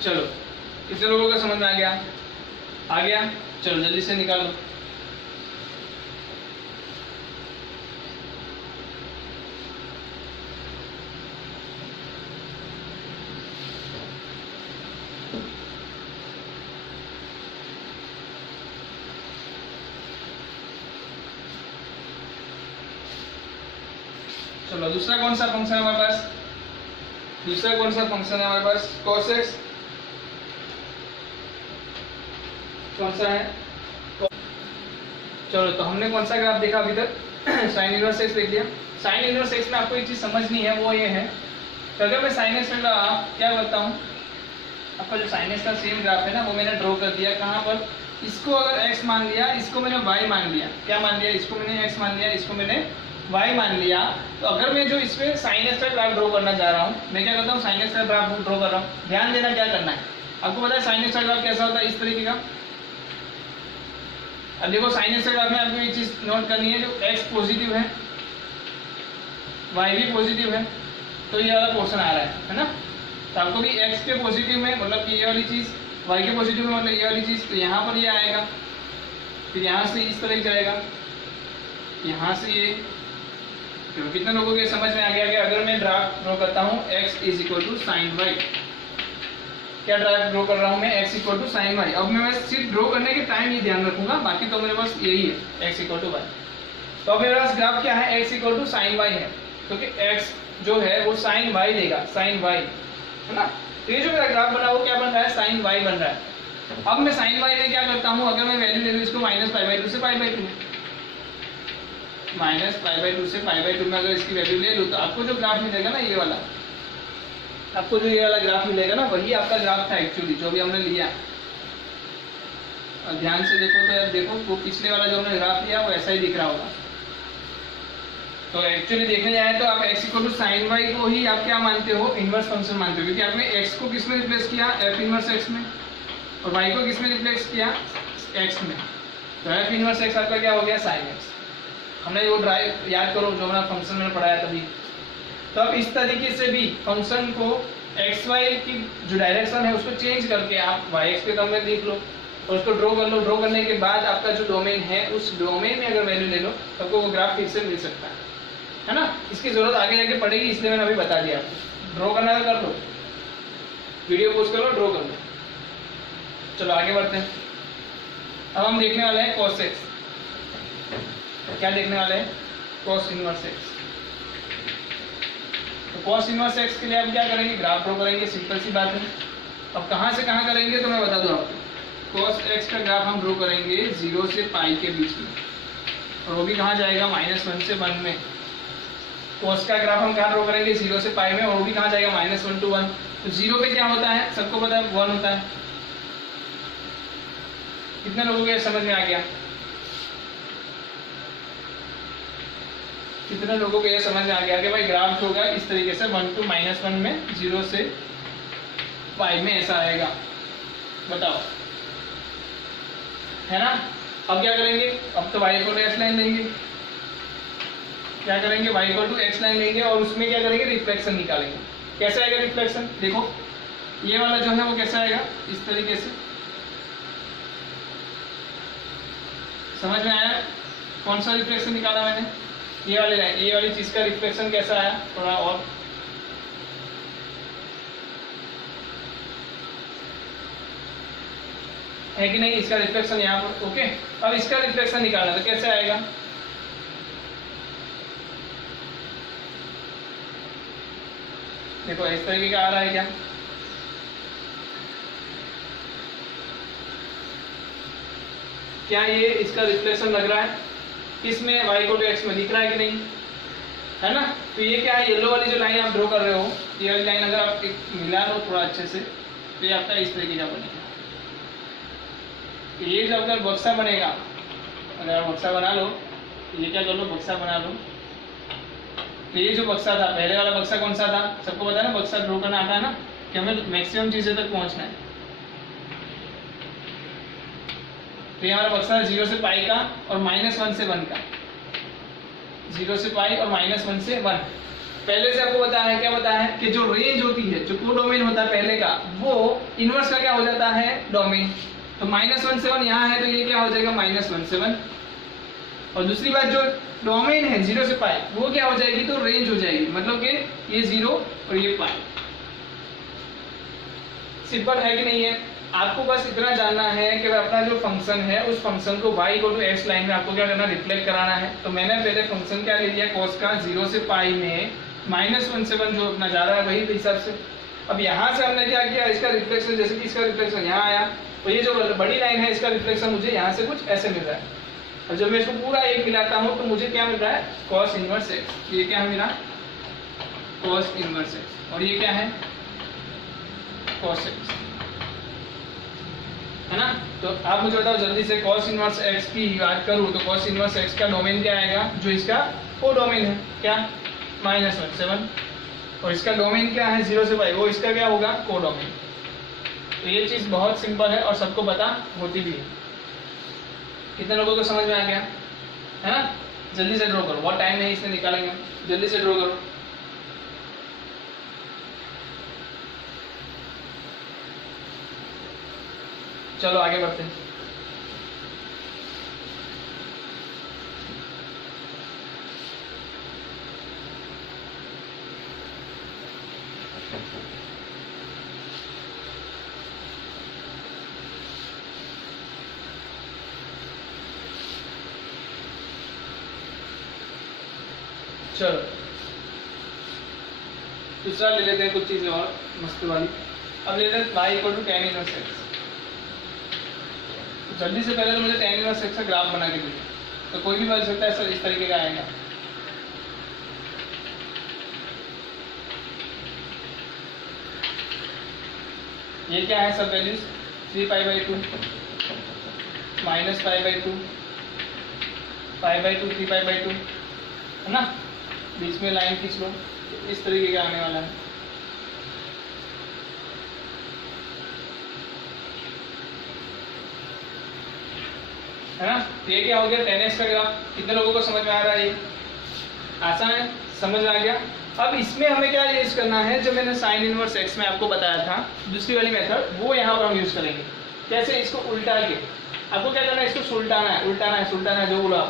चलो कितने लोगों का समझ में आ गया? आ गया? चलो जल्दी से निकालो। चलो दूसरा कौन सा फंक्शन है हमारे पास? दूसरा कौन सा फंक्शन है हमारे पास? cos x। कौन सा है? चलो तो हमने कौन सा ग्राफ देखा अभी तक? sin इनवर्स x देख लिया। sin इनवर्स x में आपको एक चीज समझनी है, वो ये है तो अगर मैं sin x का क्या करता हूँ, आपका जो sin x का सेम ग्राफ है ना वो मैंने ड्रॉ कर दिया। कहाँ पर? इसको अगर x मान लिया, इसको मैंने y मान लिया। क्या मान लिया? इसको मैंने x मान लिया, इसको मैंने y मान लिया। तो अगर मैं जो इसमें sin x का ग्राफ ड्रॉ करना चाह रहा हूँ, मैं क्या करता हूँ, sin x का ग्राफ ड्रॉ कर रहा हूँ। ध्यान देना क्या करना है, आपको पता है sin x का ग्राफ कैसा होता है? इस तरीके का। अब देखो sin x का ग्राफ में आपको एक चीज नोट करनी है, जो x पॉजिटिव है y भी पॉजिटिव है, तो ये वाला पोर्शन आ रहा है ना। तो आपको भी x के पॉजिटिव में मतलब कि ये वाली चीज, y के पॉजिटिव में मतलब ये वाली चीज, तो यहाँ पर ये आएगा, फिर यहाँ से इस तरह जाएगा, यहाँ से ये। तो कितने लोगों के समझ में आ गया कि अगर मैं ग्राफ ड्रॉ करता हूँ x = sin y, क्या ग्राफ ड्रॉ कर रहा हूँ मैं? x = sin y। अब मैं बस सिर्फ ड्रॉ करने के टाइम ही ध्यान रखूंगा, बाकी तो मेरे पास यही है x = y। तो अब मेरे पास ग्राफ क्या है? x = sin y है, क्योंकि x जो है वो sin y देगा, sin y, है ना। तो ये जो मेरा ग्राफ बना वो क्या बन रहा है? sin y बन रहा है। अब मैं sin y में क्या करता हूँ, अगर मैं वैल्यू ले लूँ इसको -π/2 से π/2, -π/2 से π/2 में अगर इसकी वैल्यू ले लूँ तो आपको जो ग्राफ मिलेगा ना, ये वाला, आपको जो ये वाला ग्राफ मिलेगा ना, वही आपका ग्राफ था एक्चुअली जो भी हमने लिया। और ध्यान से देखो तो यार देखो, वो पिछले वाला जो हमने ग्राफ लिया वो ऐसा ही दिख रहा होगा। तो एक्चुअली देखने जाए तो आप x = sin y को ही आप क्या मानते हो? इनवर्स फंक्शन मानते हो, क्योंकि आपने x को किस में रिप्लेस किया? f इनवर्स x में, और y को किस में रिप्लेस किया? x में। तो f इनवर्स x आपका क्या हो गया? sin x। हमने वो ड्राइव याद करो जो हमारा फंक्शन मैंने पढ़ाया तभी। तो अब इस तरीके से भी फंक्शन को एक्स वाई की जो डायरेक्शन है उसको चेंज करके आप वाई एक्स के टर्म में देख लो और उसको ड्रॉ कर लो। ड्रॉ करने के बाद आपका जो डोमेन है उस डोमेन में अगर वैल्यू ले लो तो आपको वो ग्राफ फिर से मिल सकता है ना। इसकी जरूरत आगे जाके पड़ेगी, इसलिए मैंने अभी बता दिया आपको। ड्रॉ करना है कर लो, वीडियो पोस्ट कर लो, ड्रॉ कर लो। चलो आगे बढ़ते हैं। अब हम देखने वाले हैं cos x। क्या देखने वाले हैं? cos inverse x। तो cos इनवर्स x के लिए आप क्या करेंगे? ग्राफ ड्रॉ करेंगे, सिंपल सी बात है। अब कहाँ से कहाँ करेंगे तो मैं बता दूं आपको। cos x का ग्राफ हम ड्रॉ करेंगे 0 से पाई के बीच में, और वो भी कहाँ जाएगा -1 से 1 में। cos का ग्राफ हम कहाँ ड्रॉ करेंगे 0 से पाई में, और वो भी कहाँ जाएगा -1 to 1। तो 0 पे क्या होता है सबको पता है 1 होता है। कितने लोगों को ये समझ में आ गया? कितने लोगों को ये समझ में आ गया कि भाई ग्राफ होगा इस तरीके से 1 to -1 में, 0 से पाई में ऐसा आएगा? बताओ, है ना। अब क्या करेंगे, अब तो y को x लाइन लेंगे। क्या करेंगे, y को x लाइन लेंगे और उसमें क्या करेंगे, रिफ्लेक्शन निकालेंगे। कैसे आएगा रिफ्लेक्शन? देखो ये वाला जो है वो कैसा आएगा, इस तरीके से। समझ में आया कौन सा रिफ्लेक्शन निकाला मैंने? ये वाली चीज का रिफ्लेक्शन कैसा आया, थोड़ा और है कि नहीं, इसका रिफ्लेक्शन यहाँ पर। ओके, अब इसका रिफ्लेक्शन निकालना तो कैसे आएगा? देखो इस तरीके का आ रहा है क्या? क्या ये इसका रिफ्लेक्शन लग रहा है? इसमें y को x में दिख रहा है कि नहीं, है ना। तो ये क्या है, येलो वाली जो लाइन आप ड्रॉ कर रहे हो, ये वाली लाइन अगर आप मिला लो थोड़ा अच्छे से तो ये आपका इस तरीके का बनेगा। ये जब अगर बक्सा बनेगा, अगर आप बक्सा बना लो, ये क्या कर लो, बक्सा बना लो। तो ये जो बक्सा था, पहले वाला बक्सा कौन सा था, सबको पता है ना, बक्सा ड्रॉ करना आता है ना, कि हमें मैक्सिमम चीजें तक पहुंचना है। तो ये हमारा बक्सा 0 से पाई का और -1 से 1 का, 0 से पाई और -1 से 1। पहले से आपको बताया है, क्या बताया है कि जो रेंज होती है, जो कोडोमेन होता है पहले का, वो इनवर्स का क्या हो जाता है, डोमेन। तो -1 से 1 यहाँ है, तो ये क्या हो जाएगा, -1 से 1। और दूसरी बात, जो डोमेन है 0 से पाई, वो क्या हो जाएगी, तो रेंज हो जाएगी, मतलब कि ये 0 और ये पाई। सिंपल है कि नहीं है? आपको बस इतना जानना है कि अपना जो फंक्शन है, उस फंक्शन को y को x लाइन में आपको क्या करना, रिफ्लेक्ट कराना है। तो मैंने पहले फंक्शन क्या ले लिया, cos का 0 से पाई में -1 से 1 जो अपना जा रहा है वही हिसाब से। अब यहाँ से हमने क्या किया, इसका रिफ्लेक्शन, जैसे कि इसका रिफ्लेक्शन यहाँ आया, तो ये जो बड़ी लाइन है इसका रिफ्लेक्शन मुझे यहाँ से कुछ ऐसे मिल रहा है। और जब मैं इसको पूरा एक मिलाता हूँ तो मुझे क्या मिल रहा है, cos इनवर्स x। ये क्या मिला, cos इनवर्स x, और ये क्या है, cos x, है ना। तो आप मुझे बताओ जल्दी से, cos इनवर्स x की बात करूँ तो cos इनवर्स x का डोमेन क्या आएगा, जो इसका कोडोमेन है, क्या, -1 से 1, और इसका डोमेन क्या है 0 से पाई, वो इसका क्या होगा, कोडोमेन। तो ये चीज बहुत सिंपल है और सबको पता होती भी है। कितने लोगों को समझ में आ गया, है ना। जल्दी से ड्रॉ करो, बहुत टाइम नहीं इसमें निकालेंगे, जल्दी से ड्रॉ करो। चलो आगे बढ़ते हैं। चलो दूसरा ले लेते हैं, कुछ चीजें और मस्त वाली। अब ले लेते हैं y = tan इनवर्स x। जल्दी से पहले तो मुझे tan इनवर्स x का ग्राफ बना के दीजिए, तो कोई भी बन सकता है सर, इस तरीके का आएगा। ये क्या है सब वैल्यूज, 3π/2 -π/2 π/2 3π/2, है ना। बीच में लाइन खींच लो, इस तरीके का आने वाला है। है ना। तो ये क्या हो गया, tan x का ग्राफ। कितने लोगों को समझ में आ रहा है, ये आसान है, समझ में आ गया। अब इसमें हमें क्या यूज करना है, जो मैंने sin इनवर्स x में आपको बताया था, दूसरी वाली मेथड, वो यहाँ पर हम यूज करेंगे। कैसे, इसको उल्टा के, आपको क्या करना है, इसको सुलटाना है, सुलटाना है, जो बोला,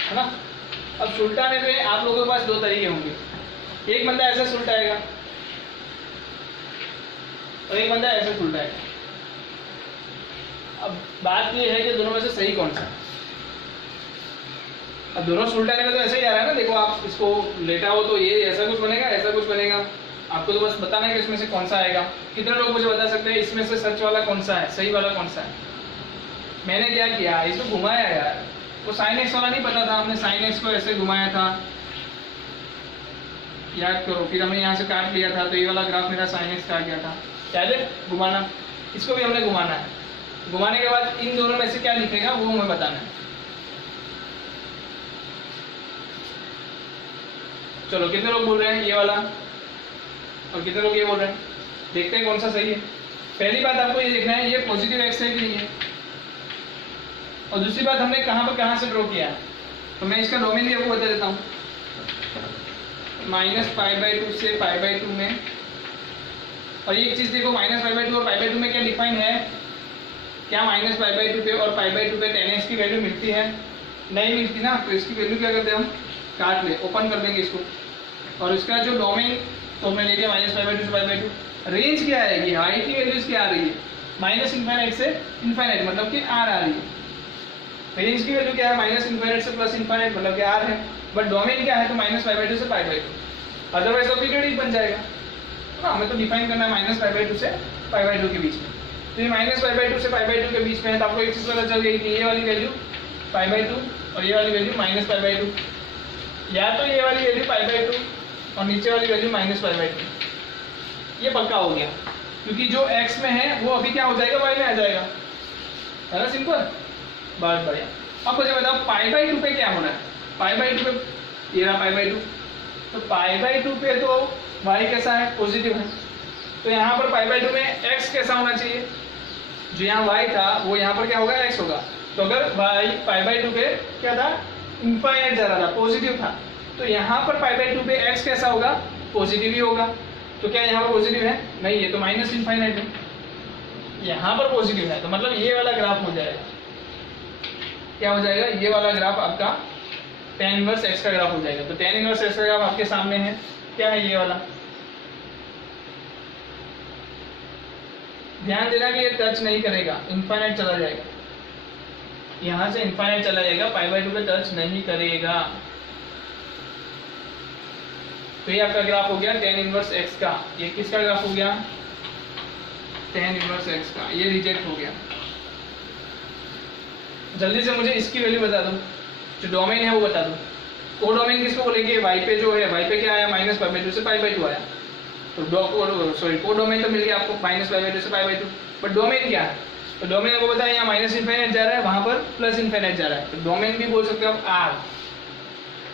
है ना। अब सुलटाने पे आप लोगों के पास दो तरीके होंगे, एक बंदा ऐसे सुलटाएगा और एक बंदा ऐसे सुलटाएगा। अब बात ये है कि दोनों में से सही कौन सा। अब दोनों सुलटाने में तो ऐसे ही आ रहा है ना, देखो आप इसको लेटा हो तो ये ऐसा कुछ बनेगा, ऐसा कुछ बनेगा। आपको तो बस बताना है कि इसमें से कौन सा आएगा। कितने लोग मुझे बता सकते हैं इसमें से सच वाला कौन सा है, सही वाला कौन सा है। मैंने क्या किया, इसको घुमाया यार, वो साइन एक्स वाला नहीं पता था, हमने साइन एक्स को ऐसे घुमाया था, याद करो, फिर हमने यहाँ से काट लिया था, तो ये वाला ग्राफ मेरा साइन एक्स का आ गया था, याद है, घुमाना, इसको भी हमने घुमाना है, घुमाने के बाद इन दोनों में से क्या दिखेगा वो हमें बताना है। चलो कितने लोग बोल रहे हैं ये वाला, और कितने लोग ये बोल रहे हैं, देखते हैं कौन सा सही है। पहली बात आपको ये देखना है ये पॉजिटिव एक्स है कि नहीं है, और दूसरी बात हमने कहाँ से ड्रॉ किया है, तो मैं इसका डोमेन भी आपको बता देता हूँ, -π/2 से π/2 में। और एक चीज देखो, -π/2 और π/2 में क्या डिफाइन है, क्या -π/2 पे और π/2 पे tan x की वैल्यू मिलती है, नहीं मिलती ना, तो इसकी वैल्यू क्या करते हैं हम, काट ले, ओपन कर देंगे इसको, और इसका जो डोमेन तो हमने ले लिया -π/2 से π/2। रेंज क्या आएगी, हाइट की वैल्यू इसकी आ रही है -∞ से इनफाइनाइट, मतलब कि r आ रही है। रेंज की वैल्यू क्या है, -∞ से +∞, मतलब कि r है, बट डोमेन क्या है, तो -π/2 से π/2, अदरवाइज तो पीरियडिक बन जाएगा ना, हमें तो डिफाइन करना है -π/2 से π/2 के बीच में। तो ये -π/2 से π/2 के बीच में है, तो आपको एक चीज पता चल गई कि ये वाली वैल्यू π/2 और ये वाली वैल्यू -π/2, या तो ये वाली वैल्यू π/2 और नीचे वाली वैल्यू -π/2, ये पक्का हो गया, क्योंकि जो x में है वो अभी क्या हो जाएगा, y में आ जाएगा, है ना, सिंपल, बहुत बढ़िया। अब मुझे बताओ π/2 पे क्या होना है, π/2 पे ये रहा π/2, तो π/2 पे तो y कैसा है, पॉजिटिव है, तो यहाँ पर π/2 में x कैसा होना चाहिए, जो यहाँ y था वो यहाँ पर क्या होगा, x होगा। तो अगर y π/2 पे क्या था, इनफाइनाइट जा रहा था, पॉजिटिव था, तो यहाँ पर π/2 पे x कैसा होगा, पॉजिटिव ही होगा। तो क्या यहाँ पर पॉजिटिव है, नहीं, ये तो -∞ है, यहाँ पर पॉजिटिव है, तो मतलब ये वाला ग्राफ हो जाएगा, क्या हो जाएगा, ये वाला ग्राफ आपका tan इनवर्स x का ग्राफ हो जाएगा। तो tan इनवर्स x का ग्राफ आपके सामने है, क्या है, ये वाला। ध्यान देना कि ये टच नहीं करेगा, इनफाइनाइट चला जाएगा, यहां से इनफाइनाइट चला जाएगा, π/2 पे टच नहीं करेगा। तो ये आपका ग्राफ हो गया tan इनवर्स x का, ये किसका ग्राफ हो गया, tan इनवर्स x का, ये रिजेक्ट हो गया। जल्दी से मुझे इसकी वैल्यू बता दो, जो डोमेन है वो बता दो। को डोमेन किसको बोलेंगे, y पे जो है, y पे क्या आया, -π/2 से π/2 आया, तो को डोमेन तो मिल गया आपको -π/2 से π/2, बट डोमेन क्या है, तो डोमेन आपको पता है यहाँ -∞ जा रहा है, वहां पर +∞ जा रहा है, तो डोमेन भी बोल सकते हो आप r।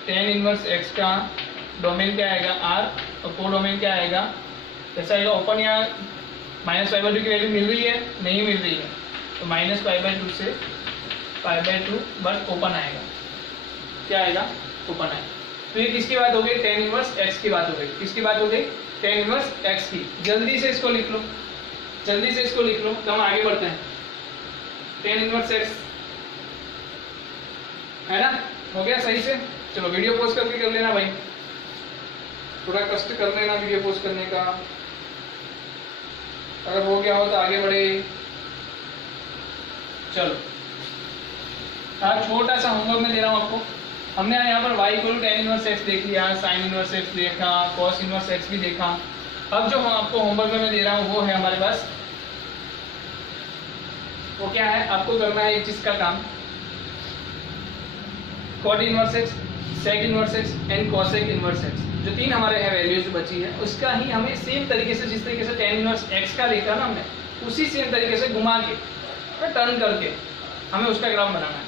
tan इनवर्स x का डोमेन क्या आएगा, r, और को डोमेन क्या आएगा, कैसा आएगा, ओपन, यहाँ -π/2 की वैल्यू मिल रही है, नहीं मिल रही है, तो -π/2 से π/2 बट ओपन आएगा, क्या आएगा, ओपन आएगा। तो ये किसकी बात हो गई, tan इनवर्स x की बात हो गई, किसकी बात हो गई, tan इनवर्स x की। जल्दी से इसको लिख लो, जल्दी से इसको लिख लो, तो हम आगे बढ़ते हैं। tan इनवर्स x है ना, हो गया सही से। चलो वीडियो पोस्ट करके कर लेना भाई, थोड़ा कष्ट कर लेना वीडियो पोस्ट करने का, अगर हो गया हो तो आगे बढ़े। चलो आज छोटा सा होमवर्क में दे रहा हूँ आपको। हमने यहाँ पर y equal to tan inverse x देख लिया, sin इनवर्स x देखा, cos इनवर्स x भी देखा। अब जो आपको होमवर्क में मैं दे रहा हूँ वो है हमारे पास, वो क्या है, आपको करना है एक चीज का काम, cot inverse x, sec inverse x and cosec inverse x, जो तीन हमारे है वैल्यूज बची है, उसका ही हमें सेम तरीके से, जिस तरीके से tan इनवर्स x का देखा ना हमने, उसी सेम तरीके से घुमा के, टर्न करके हमें उसका ग्राफ बनाना है।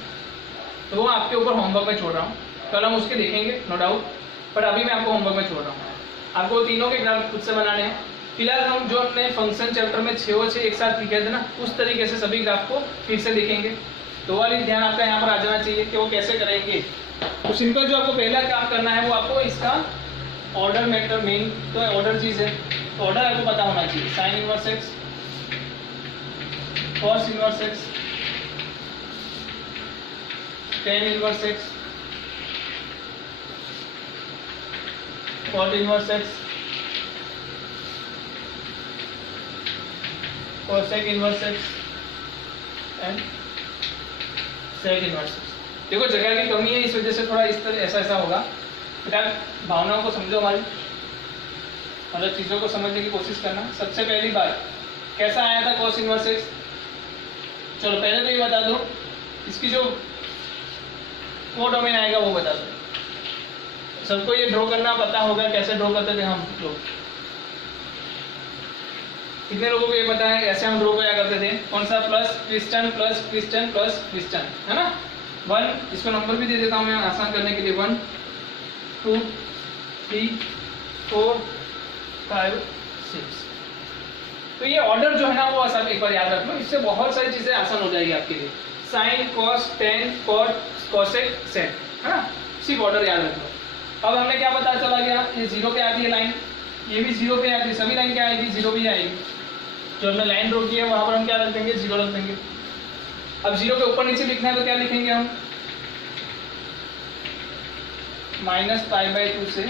तो वो आपके ऊपर होमवर्क में छोड़ रहा हूँ, कल हम उसके देखेंगे नो डाउट, पर अभी मैं आपको होमवर्क में छोड़ रहा हूँ। आपको तीनों के ग्राफ खुद से बनाने हैं। फिलहाल हम जो अपने फंक्शन चैप्टर में 6 एक साथ लिखे थे ना, उस तरीके से सभी ग्राफ को फिर से देखेंगे। तो वाली ध्यान आपका यहाँ पर आ जाना चाहिए कि वो कैसे करेंगे। तो सिंपल जो आपको पहला काम करना है वो आपको इसका ऑर्डर मैटर, मेन तो ऑर्डर चीज है, तो ऑर्डर आपको पता होना चाहिए। Sign inverse x, cos inverse x, tan inverse x, cot inverse x, cosec inverse x and sec inverse x। देखो जगह की कमी है, इस वजह से थोड़ा इस तरह ऐसा होगा। बेटा भावनाओं को समझो हमारी, मतलब चीजों को समझने की कोशिश करना। सबसे पहली बात कैसा आया था cos इनवर्स x, चलो पहले तो ये बता दो, इसकी जो कोडोमेन आएगा वो बता दो। सबको ये ड्रॉ करना पता होगा, कैसे ड्रॉ करते थे हम लोग। कितने लोगों को ये पता है ऐसे हम ड्रॉ किया करते थे? कौन सा? प्लस क्रिस्टन प्लस क्रिस्टन प्लस क्रिस्टन, है ना। 1, इसको नंबर भी दे देता हूँ मैं आसान करने के लिए। 1 2 3 4 5 6। तो ये ऑर्डर जो है ना वो आसान, एक बार याद रख लो, इससे बहुत सारी चीजें आसान हो जाएगी आपके लिए। Sine, cos, tan, cot, cosec, sec, है ना। सिर्फ ऑर्डर याद रख लो। अब हमें क्या पता चला गया, ये 0 पे आती है लाइन, ये भी 0 पे आती है, सभी लाइन क्या आएगी? 0 भी आएगी। जो हमने लाइन ड्रॉ की है वहां पर हम क्या रख देंगे? 0 रख देंगे। अब 0 के ऊपर नीचे लिखना है तो क्या लिखेंगे हम? -π/2 से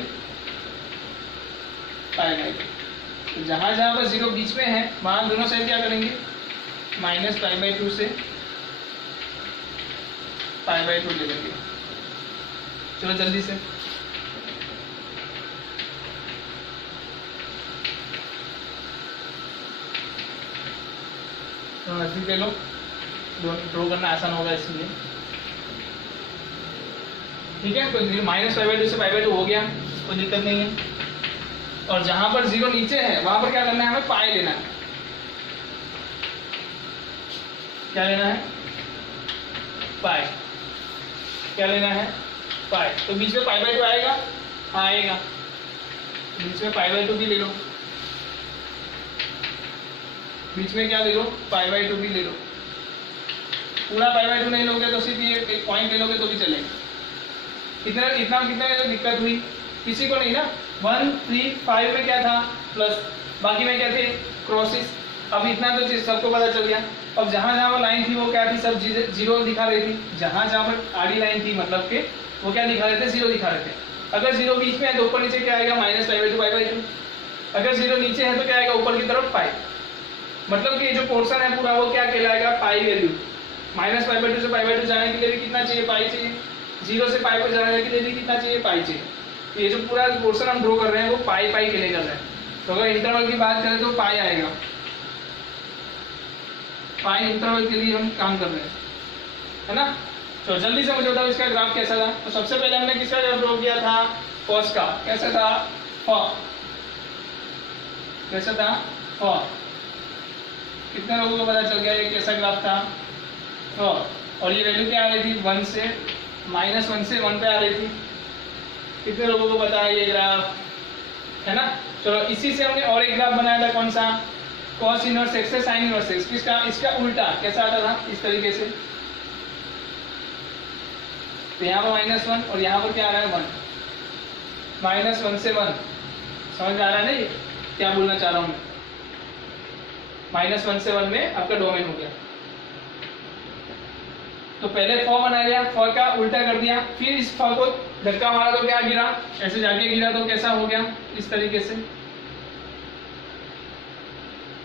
π/2। तो जहां जहां पर 0 बीच में है वहां दोनों साइड क्या करेंगे? -π/2 से π/2 ले लेंगे। चलो जल्दी से, तो नजदीक ले लो, ड्रॉ करना आसान होगा इसलिए। ठीक है, तो -π/2 से π/2 हो गया, कोई दिक्कत नहीं है। और जहां पर 0 नीचे है वहां पर क्या करना है? हमें पाई लेना है। क्या लेना है? पाई। क्या लेना है? पाई। तो बीच में π/2 आएगा? हाँ आएगा, बीच में π/2 भी ले लो। बीच में क्या ले लो? π/2 भी ले लो। पूरा π/2 नहीं लोगे तो सिर्फ ये एक पॉइंट ले लोगे तो भी चलेगा। इतना कितना दिक्कत हुई? किसी को नहीं ना। 1 3 5 में क्या था? प्लस, बाकी में क्या थे? क्रॉसेस। अब इतना तो सबको पता चल गया। अब जहां जहां पर लाइन थी वो क्या थी? सब 0 दिखा रही थी। जहां जहां पर आड़ी लाइन थी मतलब के वो क्या दिखा रहे थे? 0 दिखा रहे थे। अगर 0 बीच में है तो ऊपर नीचे क्या आएगा? -π/2 अगर 0 नीचे है तो क्या आएगा? ऊपर की तरफ पाई। मतलब कि ये जो पोर्शन है पूरा वो क्या कहलाएगा? Pi value. -π/2 से π/2 जाने के लिए भी कितना चाहिए? पाई चाहिए। 0 से पाई पर जाने के लिए भी कितना चाहिए? पाई चाहिए। तो ये जो पूरा पोर्शन हम ड्रॉ कर रहे हैं वो पाई के लिए कर रहे हैं। तो अगर इंटरवल की बात करें तो पाई आएगा। पाई इंटरवल के लिए हम काम कर रहे हैं, है ना। तो जल्दी से मुझे बताओ इसका ग्राफ कैसा था। तो सबसे पहले हमने किसका ड्रॉ किया था? कॉस का। कैसा था? कैसा था? कितने लोगों को पता चल गया ये कैसा ग्राफ था? और ये वैल्यू क्या आ रही थी? 1 से -1 से 1 पे आ रही थी। कितने लोगों को पता है ये ग्राफ, है ना। चलो इसी से हमने और एक ग्राफ बनाया था, कौन सा? cos इनवर्स x से sin इनवर्स x। किसका? इसका उल्टा कैसा आता था? इस तरीके से। तो यहाँ पर -1 और यहाँ पर क्या आ रहा है? 1। -1 से 1 समझ में आ रहा है नहीं क्या बोलना चाह रहा हूँ मैं? -1 से 1 में आपका डोमेन हो गया। तो पहले फॉर बना लिया, फॉर का उल्टा कर दिया, फिर इस फॉर को धक्का मारा तो क्या गिरा? ऐसे जाके गिरा तो कैसा हो गया? इस तरीके से।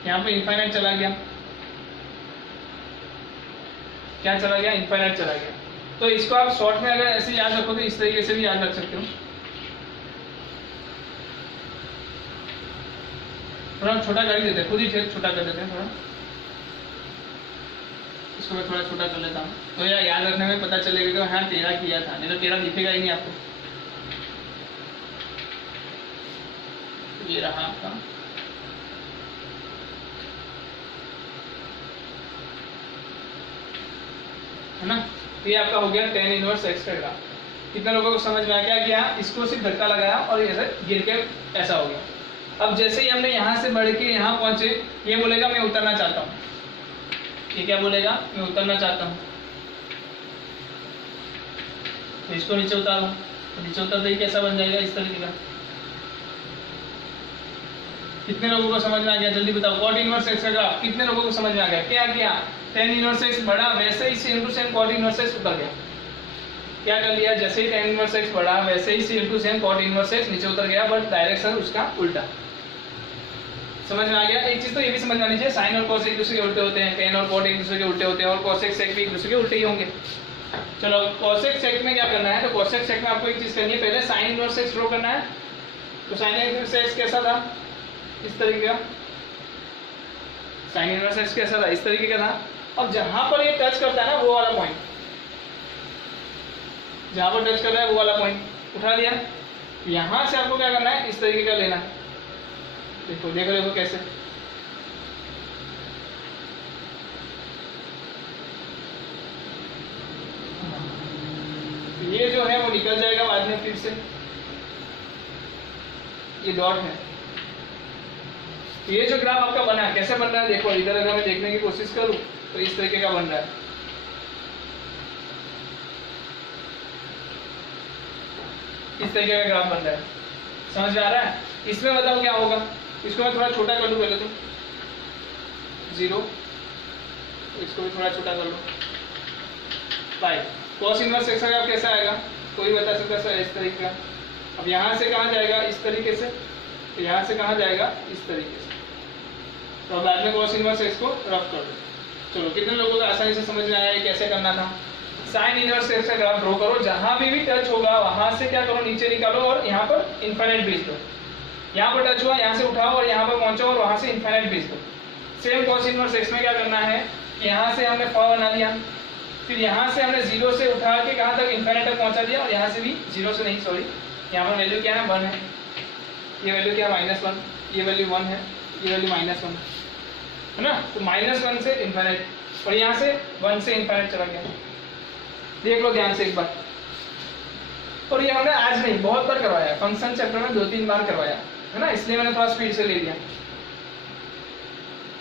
यहाँ पे इनफाइनाइट चला गया। क्या चला गया? इनफाइनाइट चला गया। तो इसको आप शॉर्ट में अगर ऐसे याद रखो तो इस तरीके से भी याद रख सकते हो। थोड़ा छोटा कर ही देते हैं, खुद ही छोटा कर देते हैं थोड़ा। इसको मैं थोड़ा छोटा कर लेता हूँ तो याद रखने में पता चलेगा कि हाँ 13 किया था, नहीं तो 13 दिखेगा ही नहीं आपको। ये रहा आपका। है ना। ये आपका हो गया tan इनवर्स x का ग्राफ। कितने लोगों को समझ में आ गया? क्या इसको सिर्फ धक्का लगाया और ऐसे गिर के ऐसा हो गया। अब जैसे ही हमने यहाँ से बढ़ के यहाँ पहुंचे, ये बोलेगा मैं उतरना चाहता हूँ। ये क्या बोलेगा? मैं उतरना चाहता हूँ। तो इसको नीचे उतारूं तो नीचे उतरते ही कैसा बन जाएगा? इस तरीके का। कितने लोगों को समझ में आ गया? जल्दी बताओ। cot इनवर्स x का ग्राफ कितने लोगों को समझ में आ गया? क्या किया? tan इनवर्स x बढ़ा वैसे ही same to same cot inverse x उतर गया। क्या कर लिया? जैसे ही tan इनवर्स x बढ़ा वैसे ही same to same cot inverse x नीचे उतर गया, बट डायरेक्शन उसका उल्टा। समझ में आ गया? एक चीज तो ये भी समझ में आनी चाहिए, साइन और कॉस एक दूसरे के उल्टे होते हैं, tan और cot एक दूसरे के उल्टे होते हैं, और cosec sec भी एक दूसरे के उल्टे ही होंगे। चलो cosec sec में क्या करना है? तो cosec sec में आपको एक चीज करनी है, पहले sin इनवर्स x ड्रॉ करना है। तो sin इनवर्स x कैसा था? इस तरीके का। sin इनवर्स x कैसा था? इस तरीके का था। अब जहां पर ये टच करता है ना वो वाला पॉइंट, जहां पर टच कर रहा है वो वाला पॉइंट उठा लिया। यहां से आपको क्या करना है, इस तरीके का लेना है। देखो देखो देखो कैसे, ये जो है वो निकल जाएगा बाद में फिर से, ये डॉट है। ये जो ग्राफ आपका बना है कैसे बन रहा है, देखो इधर अगर मैं देखने की कोशिश करूं तो इस तरीके का बन रहा है। इस तरीके का ग्राफ बन रहा है, समझ में आ रहा है। इसमें बताओ क्या होगा, इसको मैं थोड़ा छोटा कर लूं पहले तो 0, इसको भी थोड़ा छोटा कर लो 5। कॉस इनवर्स एक्स का ग्राफ कैसा आएगा, कोई बता सकता है इस तरीके का। अब यहाँ से कहाँ जाएगा, इस तरीके से, तो यहाँ से कहाँ जाएगा, इस तरीके से। तो अब बाद में कॉस इनवर्स एक्स को रफ कर दो। चलो कितने लोगों को आसानी से समझ में आया कैसे करना था। साइन इनवर्स एक्स का ग्राफ ड्रॉ करो, जहां भी टच होगा वहां से क्या करो, नीचे निकालो और यहाँ पर इनफाइनाइट भेज दो। यहाँ पर टच हुआ, यहाँ से उठाओ और यहाँ पर पहुंचो और वहां से इनफाइनाइट भेज दो। सेम कॉस इनवर्स एक्स में क्या करना है, यहाँ से हमने फॉर्म बना लिया, फिर यहाँ से हमने 0 से उठा के कहाँ तक, इनफाइनाइट तक पहुंचा दिया। और यहाँ से भी 0 से नहीं, सॉरी, यहाँ पर वैल्यू क्या है, 1 है, ये वैल्यू क्या है, -1, ये वैल्यू 1 है, ये वैल्यू -1 है ना। तो -1 से इनफाइनाइट, और यहाँ से 1 से इनफाइनाइट चला गया। देख लो ध्यान से एक बार। और ये हमने आज नहीं बहुत बार करवाया, फंक्शन चैप्टर में 2-3 बार करवाया है ना, इसलिए मैंने थोड़ा स्पीड से ले लिया।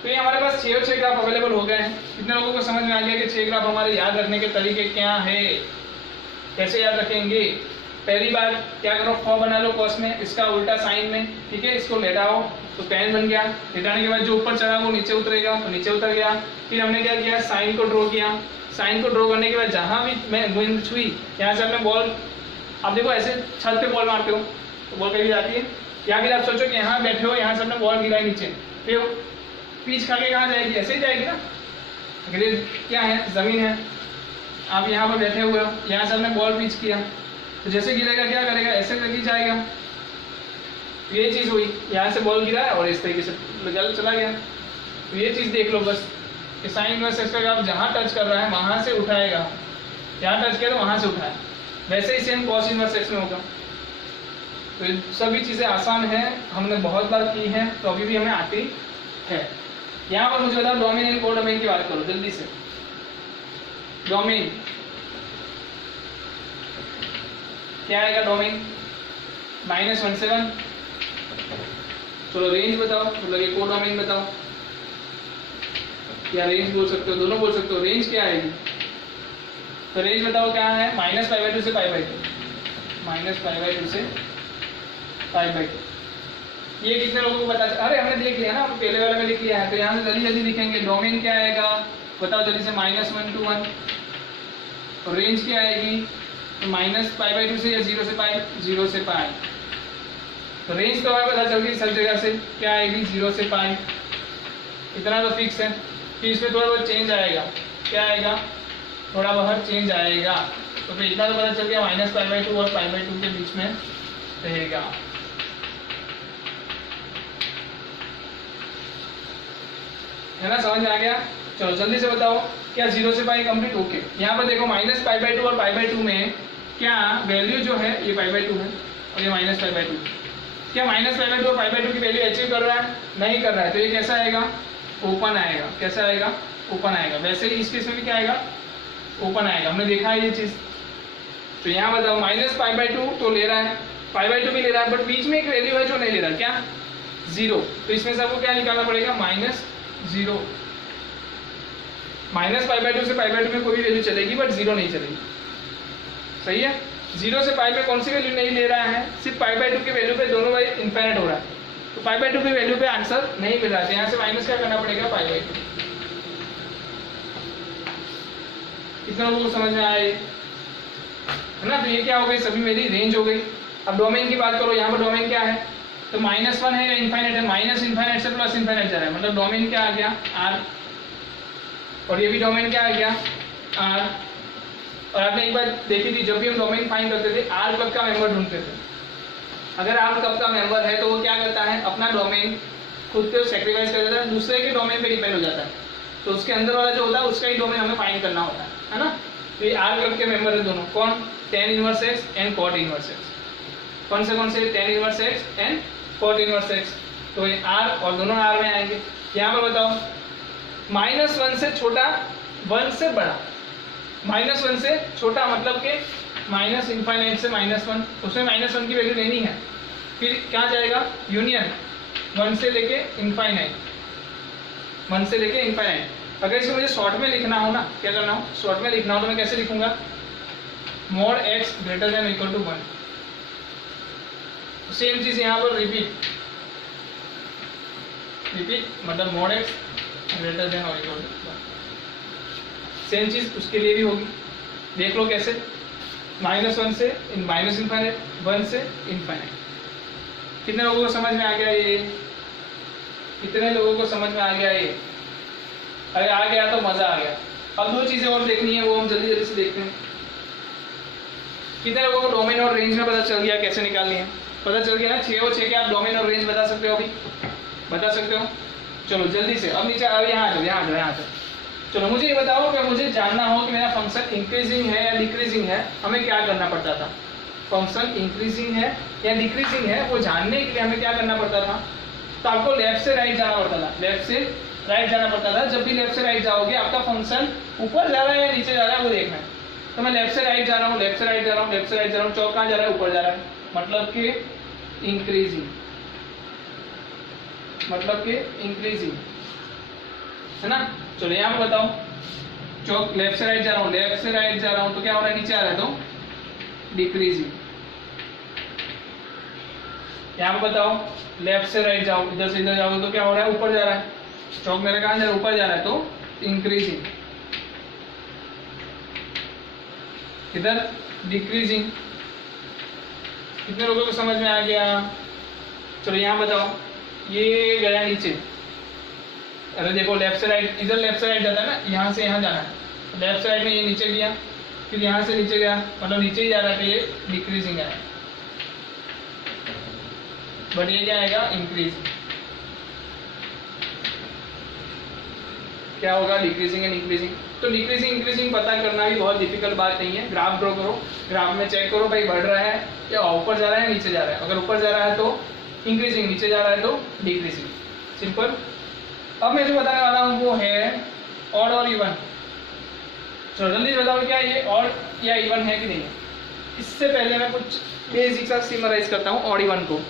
तो ये हमारे पास 6 ग्राफ अवेलेबल हो गए हैं। कितने लोगों को समझ में आ गया कि 6 ग्राफ हमारे याद रखने के तरीके क्या है, कैसे याद रखेंगे। पहली बार क्या करो, फॉ बना लो कॉस में, इसका उल्टा साइन में, ठीक है, इसको लेटाओ तो टेन बन गया। लेटाने के बाद जो ऊपर चढ़ा वो नीचे उतरेगा, तो नीचे उतर गया। फिर हमने क्या किया, साइन को ड्रॉ किया। साइन को ड्रॉ करने के बाद जहां भी मैं बिंदु छुई, यहाँ से हमने बॉल, आप देखो ऐसे छत पे बॉल मारते हो तो बॉल कहीं जाती है, या फिर आप सोचो कि यहाँ बैठे हो, यहाँ से हमने बॉल गिराई नीचे, फिर पीछ खा के कहाँ जाएगी, ऐसे ही जाएगी ना। ग्रिड क्या है, जमीन है, आप यहाँ पर बैठे हुए हो, यहाँ से हमने बॉल पीछ किया तो जैसे गिरेगा क्या करेगा, ऐसे करके जाएगा। ये चीज़ हुई, यहाँ से बॉल गिरा और इस तरीके से जल चला गया। तो ये चीज़ देख लो बस, कि साइन इनवर्स एक्स का ग्राफ जहाँ टच कर रहा है वहाँ से उठाएगा, यहाँ टच किया तो वहाँ से उठाए। वैसे ही सेम कॉस इनवर्स एक्स में होगा। तो ये सभी चीज़ें आसान हैं, हमने बहुत बार की हैं, तो अभी भी हमें आती है। यहाँ पर मुझे बताओ डोमेन एंड कोडोमेन की बात करो जल्दी से। डोमेन क्या आएगा, डोमेन -17। चलो रेंज बताओ, मतलब ये कोडोमेन बताओ, या रेंज बोल सकते हो, दोनों बोल सकते हो। रेंज क्या आएगी, तो रेंज बताओ क्या है, -π/2 से π/2, -π/2 से π/2। ये कितने लोगों को पता, अरे हमने देख लिया ना, पहले वाले में लिख लिया है, तो यहाँ से जल्दी जल्दी लिखेंगे। डोमेन क्या आएगा बताओ जल्दी से, -1 to 1। और रेंज क्या आएगी, तो -π/2 से या 0 से π, 0 से π। तो रेंज तो हमें पता चल गई सब जगह से, क्या आएगी 0 से π, इतना तो फिक्स है। फिर इसमें थोड़ा बहुत चेंज आएगा, क्या आएगा, थोड़ा बहुत चेंज आएगा। तो फिर इतना तो पता चल गया, -π/2 और π/2 के बीच में रहेगा। है ना, समझ में आ गया। चलो जल्दी से बताओ, क्या 0 से π कंप्लीट, ओके। यहाँ पर देखो -π/2 और π/2 में क्या वैल्यू जो है, ये π/2 है और ये -π/2। क्या -π/2 और π/2 की वैल्यू अचीव कर रहा है, नहीं कर रहा है, तो ये कैसा आएगा, ओपन आएगा। कैसा आएगा, ओपन आएगा। वैसे ही इस केस में भी क्या आएगा, ओपन आएगा। हमने देखा है ये चीज। तो यहाँ बताओ -π/2 तो ले रहा है, π/2 भी ले रहा है, बट बीच में एक वैल्यू है जो नहीं ले रहा, क्या, 0। तो इसमें से आपको क्या निकालना पड़ेगा, -0। -π/2 से π/2 में कोई भी वैल्यू चलेगी, बट 0 नहीं चलेगी। सही है। 0 से π में कौन सी वैल्यू नहीं ले रहा है, सिर्फ π/2 की वैल्यू पे दोनों बार इनफाइनाइट हो रहा है। तो π/2 की वैल्यू पे आंसर नहीं मिल रहा है, यहाँ से माइनस क्या करना पड़ेगा, π/2। कितना लोगों को समझ में आया ये, है ना। तो ये क्या हो गई, सभी मेरी रेंज हो गई। अब डोमेन की बात करो, यहाँ पर डोमेन क्या है, तो -1 है या इनफाइनाइट है, माइनस इनफाइनाइट से प्लस इनफाइनाइट जा रहा है, मतलब डोमेन क्या आ गया, R। और ये भी डोमेन क्या आ गया, R। और आपने एक बात देखी थी, जब भी हम डोमेन फाइंड करते थे, R कब का मेंबर ढूंढते थे। अगर R कब का मेंबर है तो वो क्या करता है, अपना डोमेन खुद को सेक्रीफाइस कर देता है, दूसरे के डोमेन पे डिपेंड हो जाता है। तो उसके अंदर वाला जो होता है उसका ही डोमेन हमें फाइंड करना होता है ना। तो ये आर क्लब के मेंबर है दोनों, कौन, tan inverse x and cot inverse x। कौन से tan inverse x and cot inverse x, तो ये आर और दोनों आर में आएंगे। यहाँ पर बताओ -1 से छोटा 1 से बड़ा, -1 से छोटा मतलब कि -∞ से -1, उसमें -1 की वैल्यू लेनी है। फिर क्या जाएगा, यूनियन 1 से लेके इनफाइनाइट, 1 से लेके इनफाइनाइट। अगर इसको मुझे शॉर्ट में लिखना हो ना, क्या करना हो, शॉर्ट में लिखना हो तो मैं कैसे लिखूंगा, mod x greater than or equal to 1। Same चीज यहाँ पर रिपीट मतलब mod x greater than or equal to 1, same चीज उसके लिए भी होगी। देख लो कैसे, -1 से माइनस इनफाइनाइट, 1 से इनफाइनाइट। कितने लोगों को समझ में आ गया ये, कितने लोगों को समझ में आ गया ये? अगर आ गया तो मजा आ गया। अब 2 चीजें और देखनी है, वो हम जल्दी जल्दी से देखते हैं। कितने लोगों को डोमेन और रेंज में पता चल गया कैसे निकालनी है? पता चल गया ना, 6 और 6 के आप डोमेन और रेंज बता सकते हो, अभी बता सकते हो। चलो जल्दी से अब नीचे, अब यहाँ आ जाओ। चलो मुझे ये बताओ कि मुझे जानना हो कि मेरा फंक्शन इंक्रीजिंग है या डिक्रीजिंग है, हमें क्या करना पड़ता था? फंक्शन इंक्रीजिंग है या डिक्रीजिंग है वो जानने के लिए हमें क्या करना पड़ता था? तो आपको लेफ्ट से राइट जाना पड़ता था, लेफ्ट से राइट जाना पड़ता था। जब भी लेफ्ट से राइट जाओगे आपका फंक्शन ऊपर जा रहा है या नीचे जा रहा है वो देखना है। तो मैं लेफ्ट से राइट जा रहा हूँ, लेफ्ट से राइट जा रहा हूँ, लेफ्ट से राइट जा रहा हूँ, चौक कहाँ जा रहा है, ऊपर जा रहा है, मतलब कि इंक्रीजिंग, मतलब कि इंक्रीजिंग है ना। चलो यहाँ पे बताओ, चौक लेफ्ट से राइट जा रहा हूँ, लेफ्ट से राइट जा रहा हूँ, तो क्या हो रहा है, नीचे आ रहा है तो डिक्रीजिंग। यहाँ पे बताओ लेफ्ट से राइट जाओ, इधर से इधर जाओगे तो क्या हो रहा है, ऊपर जा रहा है, चौक मेरा कहाँ जा रहा है, ऊपर जा रहा है, तो इंक्रीजिंग। इधर डिक्रीजिंग। कितने लोगों को समझ में आ गया? चलो यहाँ बताओ, ये गया नीचे। अरे देखो लेफ्ट से राइट, इधर लेफ्ट से राइट जाता है ना, यहाँ से यहाँ जाना है, लेफ्ट साइड में ये नीचे गया, फिर यहाँ से नीचे गया, मतलब नीचे ही जा रहा है, तो ये डिक्रीजिंग है, बट ये क्या आएगा, इंक्रीज। क्या होगा, डिक्रीजिंग एंड इंक्रीजिंग। तो डिक्रीजिंग इंक्रीजिंग पता करना भी बहुत डिफिकल्ट बात नहीं है। ग्राफ ड्रॉ करो, ग्राफ में चेक करो भाई बढ़ रहा है या ऊपर जा रहा है नीचे जा रहा है। अगर ऊपर जा रहा है तो इंक्रीजिंग, नीचे जा रहा है तो डिक्रीजिंग, सिंपल। अब मैं जो बताने वाला हूँ वो है ऑड और इवन। चलो जल्दी बताओ क्या ये ऑड या इवन है कि नहीं है। इससे पहले मैं कुछ बेसिक सा सिमराइज करता हूँ ऑड इवन को।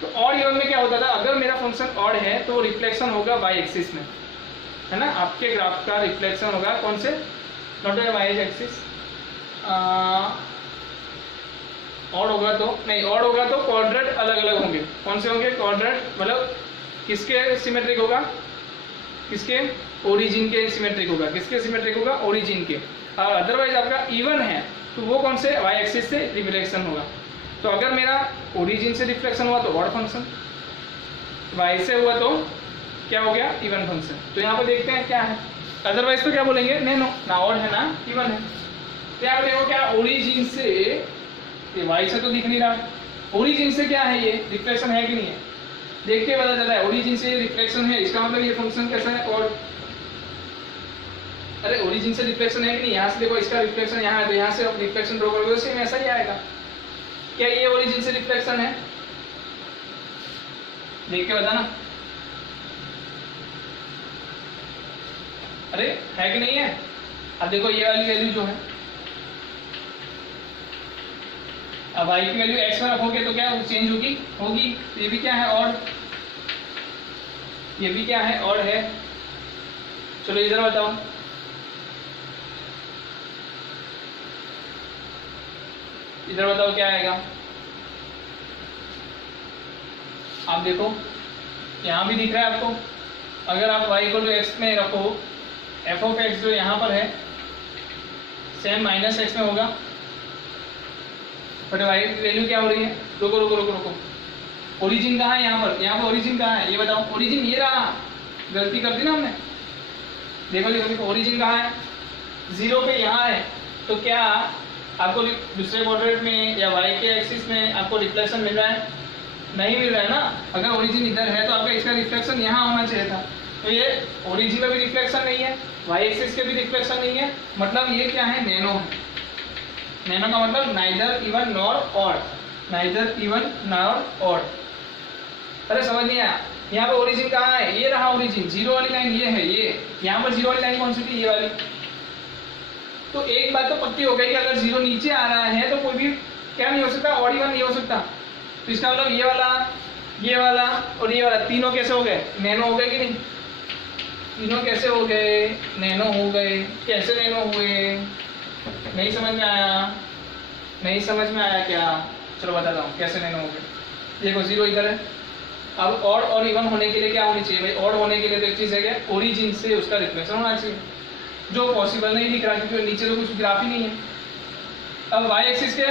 तो ऑड इवन में क्या होता था, अगर मेरा फंक्शन ऑड है तो रिफ्लेक्शन होगा वाई एक्सिस में, है ना। आपके ग्राफ का रिफ्लेक्शन होगा कौन से, नॉट वाई एक्सिस। ऑड होगा तो नहीं, ऑड होगा तो क्वाड्रेंट अलग अलग होंगे। कौन से होंगे, क्वाड्रेंट मतलब किसके सिमेट्रिक होगा, किसके, ओरिजिन के सिमेट्रिक होगा। किसके सिमेट्रिक होगा, ओरिजिन के। अदरवाइज आपका इवन है तो वो कौन से, वाई एक्सिस से रिफ्लेक्शन होगा। तो अगर मेरा ओरिजिन से रिफ्लेक्शन हुआ तो ऑड फंक्शन, वाई से हुआ तो क्या हो गया, इवन फंक्शन। तो यहाँ पर देखते हैं क्या है, अदरवाइज तो क्या बोलेंगे, नहीं नो ना ऑड है ना इवन है। तो यहाँ पर देखो क्या, ओरिजिन से, ये वाई से तो दिख नहीं रहा, ओरिजिन से क्या है, ये रिफ्लेक्शन है कि नहीं है, देख के पता चला है ओरिजिन से रिफ्लेक्शन है, इसका मतलब ये फंक्शन कैसा है, और अरे ओरिजिन से रिफ्लेक्शन है कि नहीं, यहाँ से देखो इसका रिफ्लेक्शन यहाँ है, तो यहाँ से आप रिफ्लेक्शन ड्रॉ करोगे तो सेम ऐसा ही आएगा। क्या ये ओरिजिन से रिफ्लेक्शन है, देख के बताना। अरे है कि नहीं है। अब देखो ये वाली वैल्यू जो है, अब y की वैल्यू x में रखोगे तो क्या चेंज होगी, होगी। तो ये भी क्या है, ऑड, ये भी क्या है, ऑड है। चलो इधर बताओ, इधर बताओ क्या आएगा। आप देखो यहां भी दिख रहा है आपको, अगर आप y को x में रखो, f ऑफ x जो यहाँ पर है सेम माइनस x में होगा, बट y की वैल्यू क्या हो रही है, रुको रुको रुको रुको, ओरिजिन कहाँ है यहाँ पर ओरिजिन कहाँ है, ये बताओ। ओरिजिन ये रहा, गलती कर दी ना हमने, देखो देखो देखो, ओरिजिन कहाँ है, 0 पे यहाँ है। तो क्या आपको दूसरे क्वाड्रेंट में या y के एक्सिस में आपको रिफ्लेक्शन मिल रहा है, नहीं मिल रहा है ना। अगर ओरिजिन इधर है तो आपका इसका रिफ्लेक्शन यहाँ होना चाहिए था, तो ये ओरिजिन में भी रिफ्लेक्शन नहीं है, वाई एक्सिस के भी रिफ्लेक्शन नहीं है, मतलब ये क्या है, नैनो है। नैनो का मतलब neither even nor odd, neither even nor odd. अरे समझ नहीं आया, यहाँ पे ओरिजिन कहाँ है, ये रहा ओरिजिन, जीरो वाली लाइन ये है, ये यहाँ पर जीरो वाली लाइन कौन सी थी, ये वाली। तो एक बात तो पक्की हो गई कि अगर जीरो नीचे आ रहा है तो कोई भी क्या नहीं हो सकता, ऑड इवन नहीं हो सकता। तो इसका मतलब ये वाला और ये वाला तीनों कैसे हो गए, नैनो हो गए कि नहीं, तीनों कैसे हो गए, नैनो हो गए। कैसे नैनो हुए, नहीं समझ में आया, नहीं समझ में आया क्या, चलो बताता हूँ कैसे नैनो हो गए। देखो जीरो इधर है, अब ऑड और इवन होने के लिए क्या होनी चाहिए भाई, ऑड होने के लिए तो एक चीज़ है क्या, ओरिजिन से उसका रिफ्लेक्शन होना चाहिए, जो पॉसिबल नहीं दिख रहा क्योंकि नीचे तो कुछ ग्राफ ही नहीं है। अब वाई एक्सिस के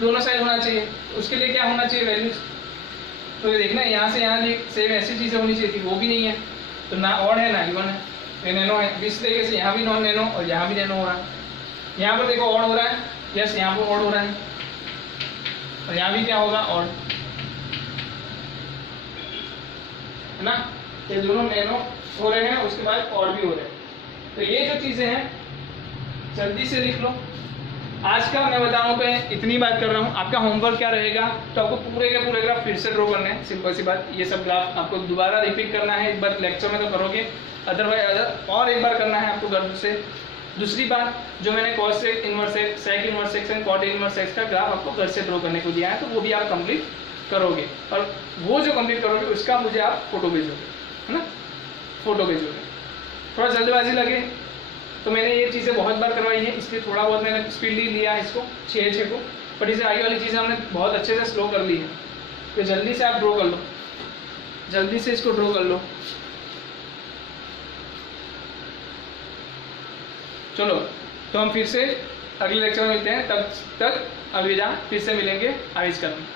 दोनों साइड होना चाहिए, उसके लिए क्या होना चाहिए, वैल्यूज। तो ये देखना यहाँ से यहाँ सेम ऐसी चीज़ें होनी चाहिए थी, वो भी नहीं है, तो ना ऑड है ना इवन है, ये नैनो है। इस तरीके से यहाँ भी नॉन नैनो और यहाँ भी नैनो हो रहा है। यहाँ पर देखो ऑड हो रहा है, यस यहाँ पर ऑड हो रहा है, और यहाँ भी क्या होगा, ऑड, है ना। ये दोनों नैनो हो रहे हैं, उसके बाद ऑड भी हो रहे हैं। तो ये जो चीज़ें हैं जल्दी से लिख लो। आज का मैं बताऊँ पे इतनी बात कर रहा हूँ। आपका होमवर्क क्या रहेगा, तो आपको पूरे के पूरे ग्राफ फिर से ड्रॉ करने हैं, सिंपल सी बात। ये सब ग्राफ आपको दोबारा रिपीट करना है, एक बार लेक्चर में तो करोगे, अदरवाइज और एक बार करना है आपको घर से। दूसरी बात, जो मैंने cos sec inverse sec, sec inverse section, cot inverse sec x का ग्राफ आपको घर से ड्रॉ करने को दिया है, तो वो भी आप कंप्लीट करोगे, और वो जो कंप्लीट करोगे उसका मुझे आप फोटो भेजोगे, है ना, फोटो भेजोगे। थोड़ा जल्दबाजी लगे तो मैंने ये चीज़ें बहुत बार करवाई है, इसलिए थोड़ा बहुत मैंने स्पीड ही लिया इसको 6 को, बट इसे आगे वाली चीज़ें हमने बहुत अच्छे से स्लो कर ली है। तो जल्दी से आप ड्रॉ कर लो, जल्दी से इसको ड्रॉ कर लो। चलो, तो हम फिर से अगले लेक्चर में मिलते हैं, तब तक अलविदा, फिर से मिलेंगे आइज करने।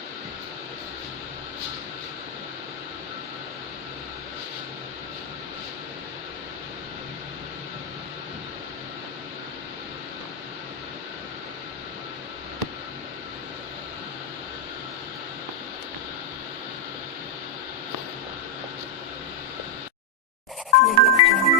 Audio Jungle.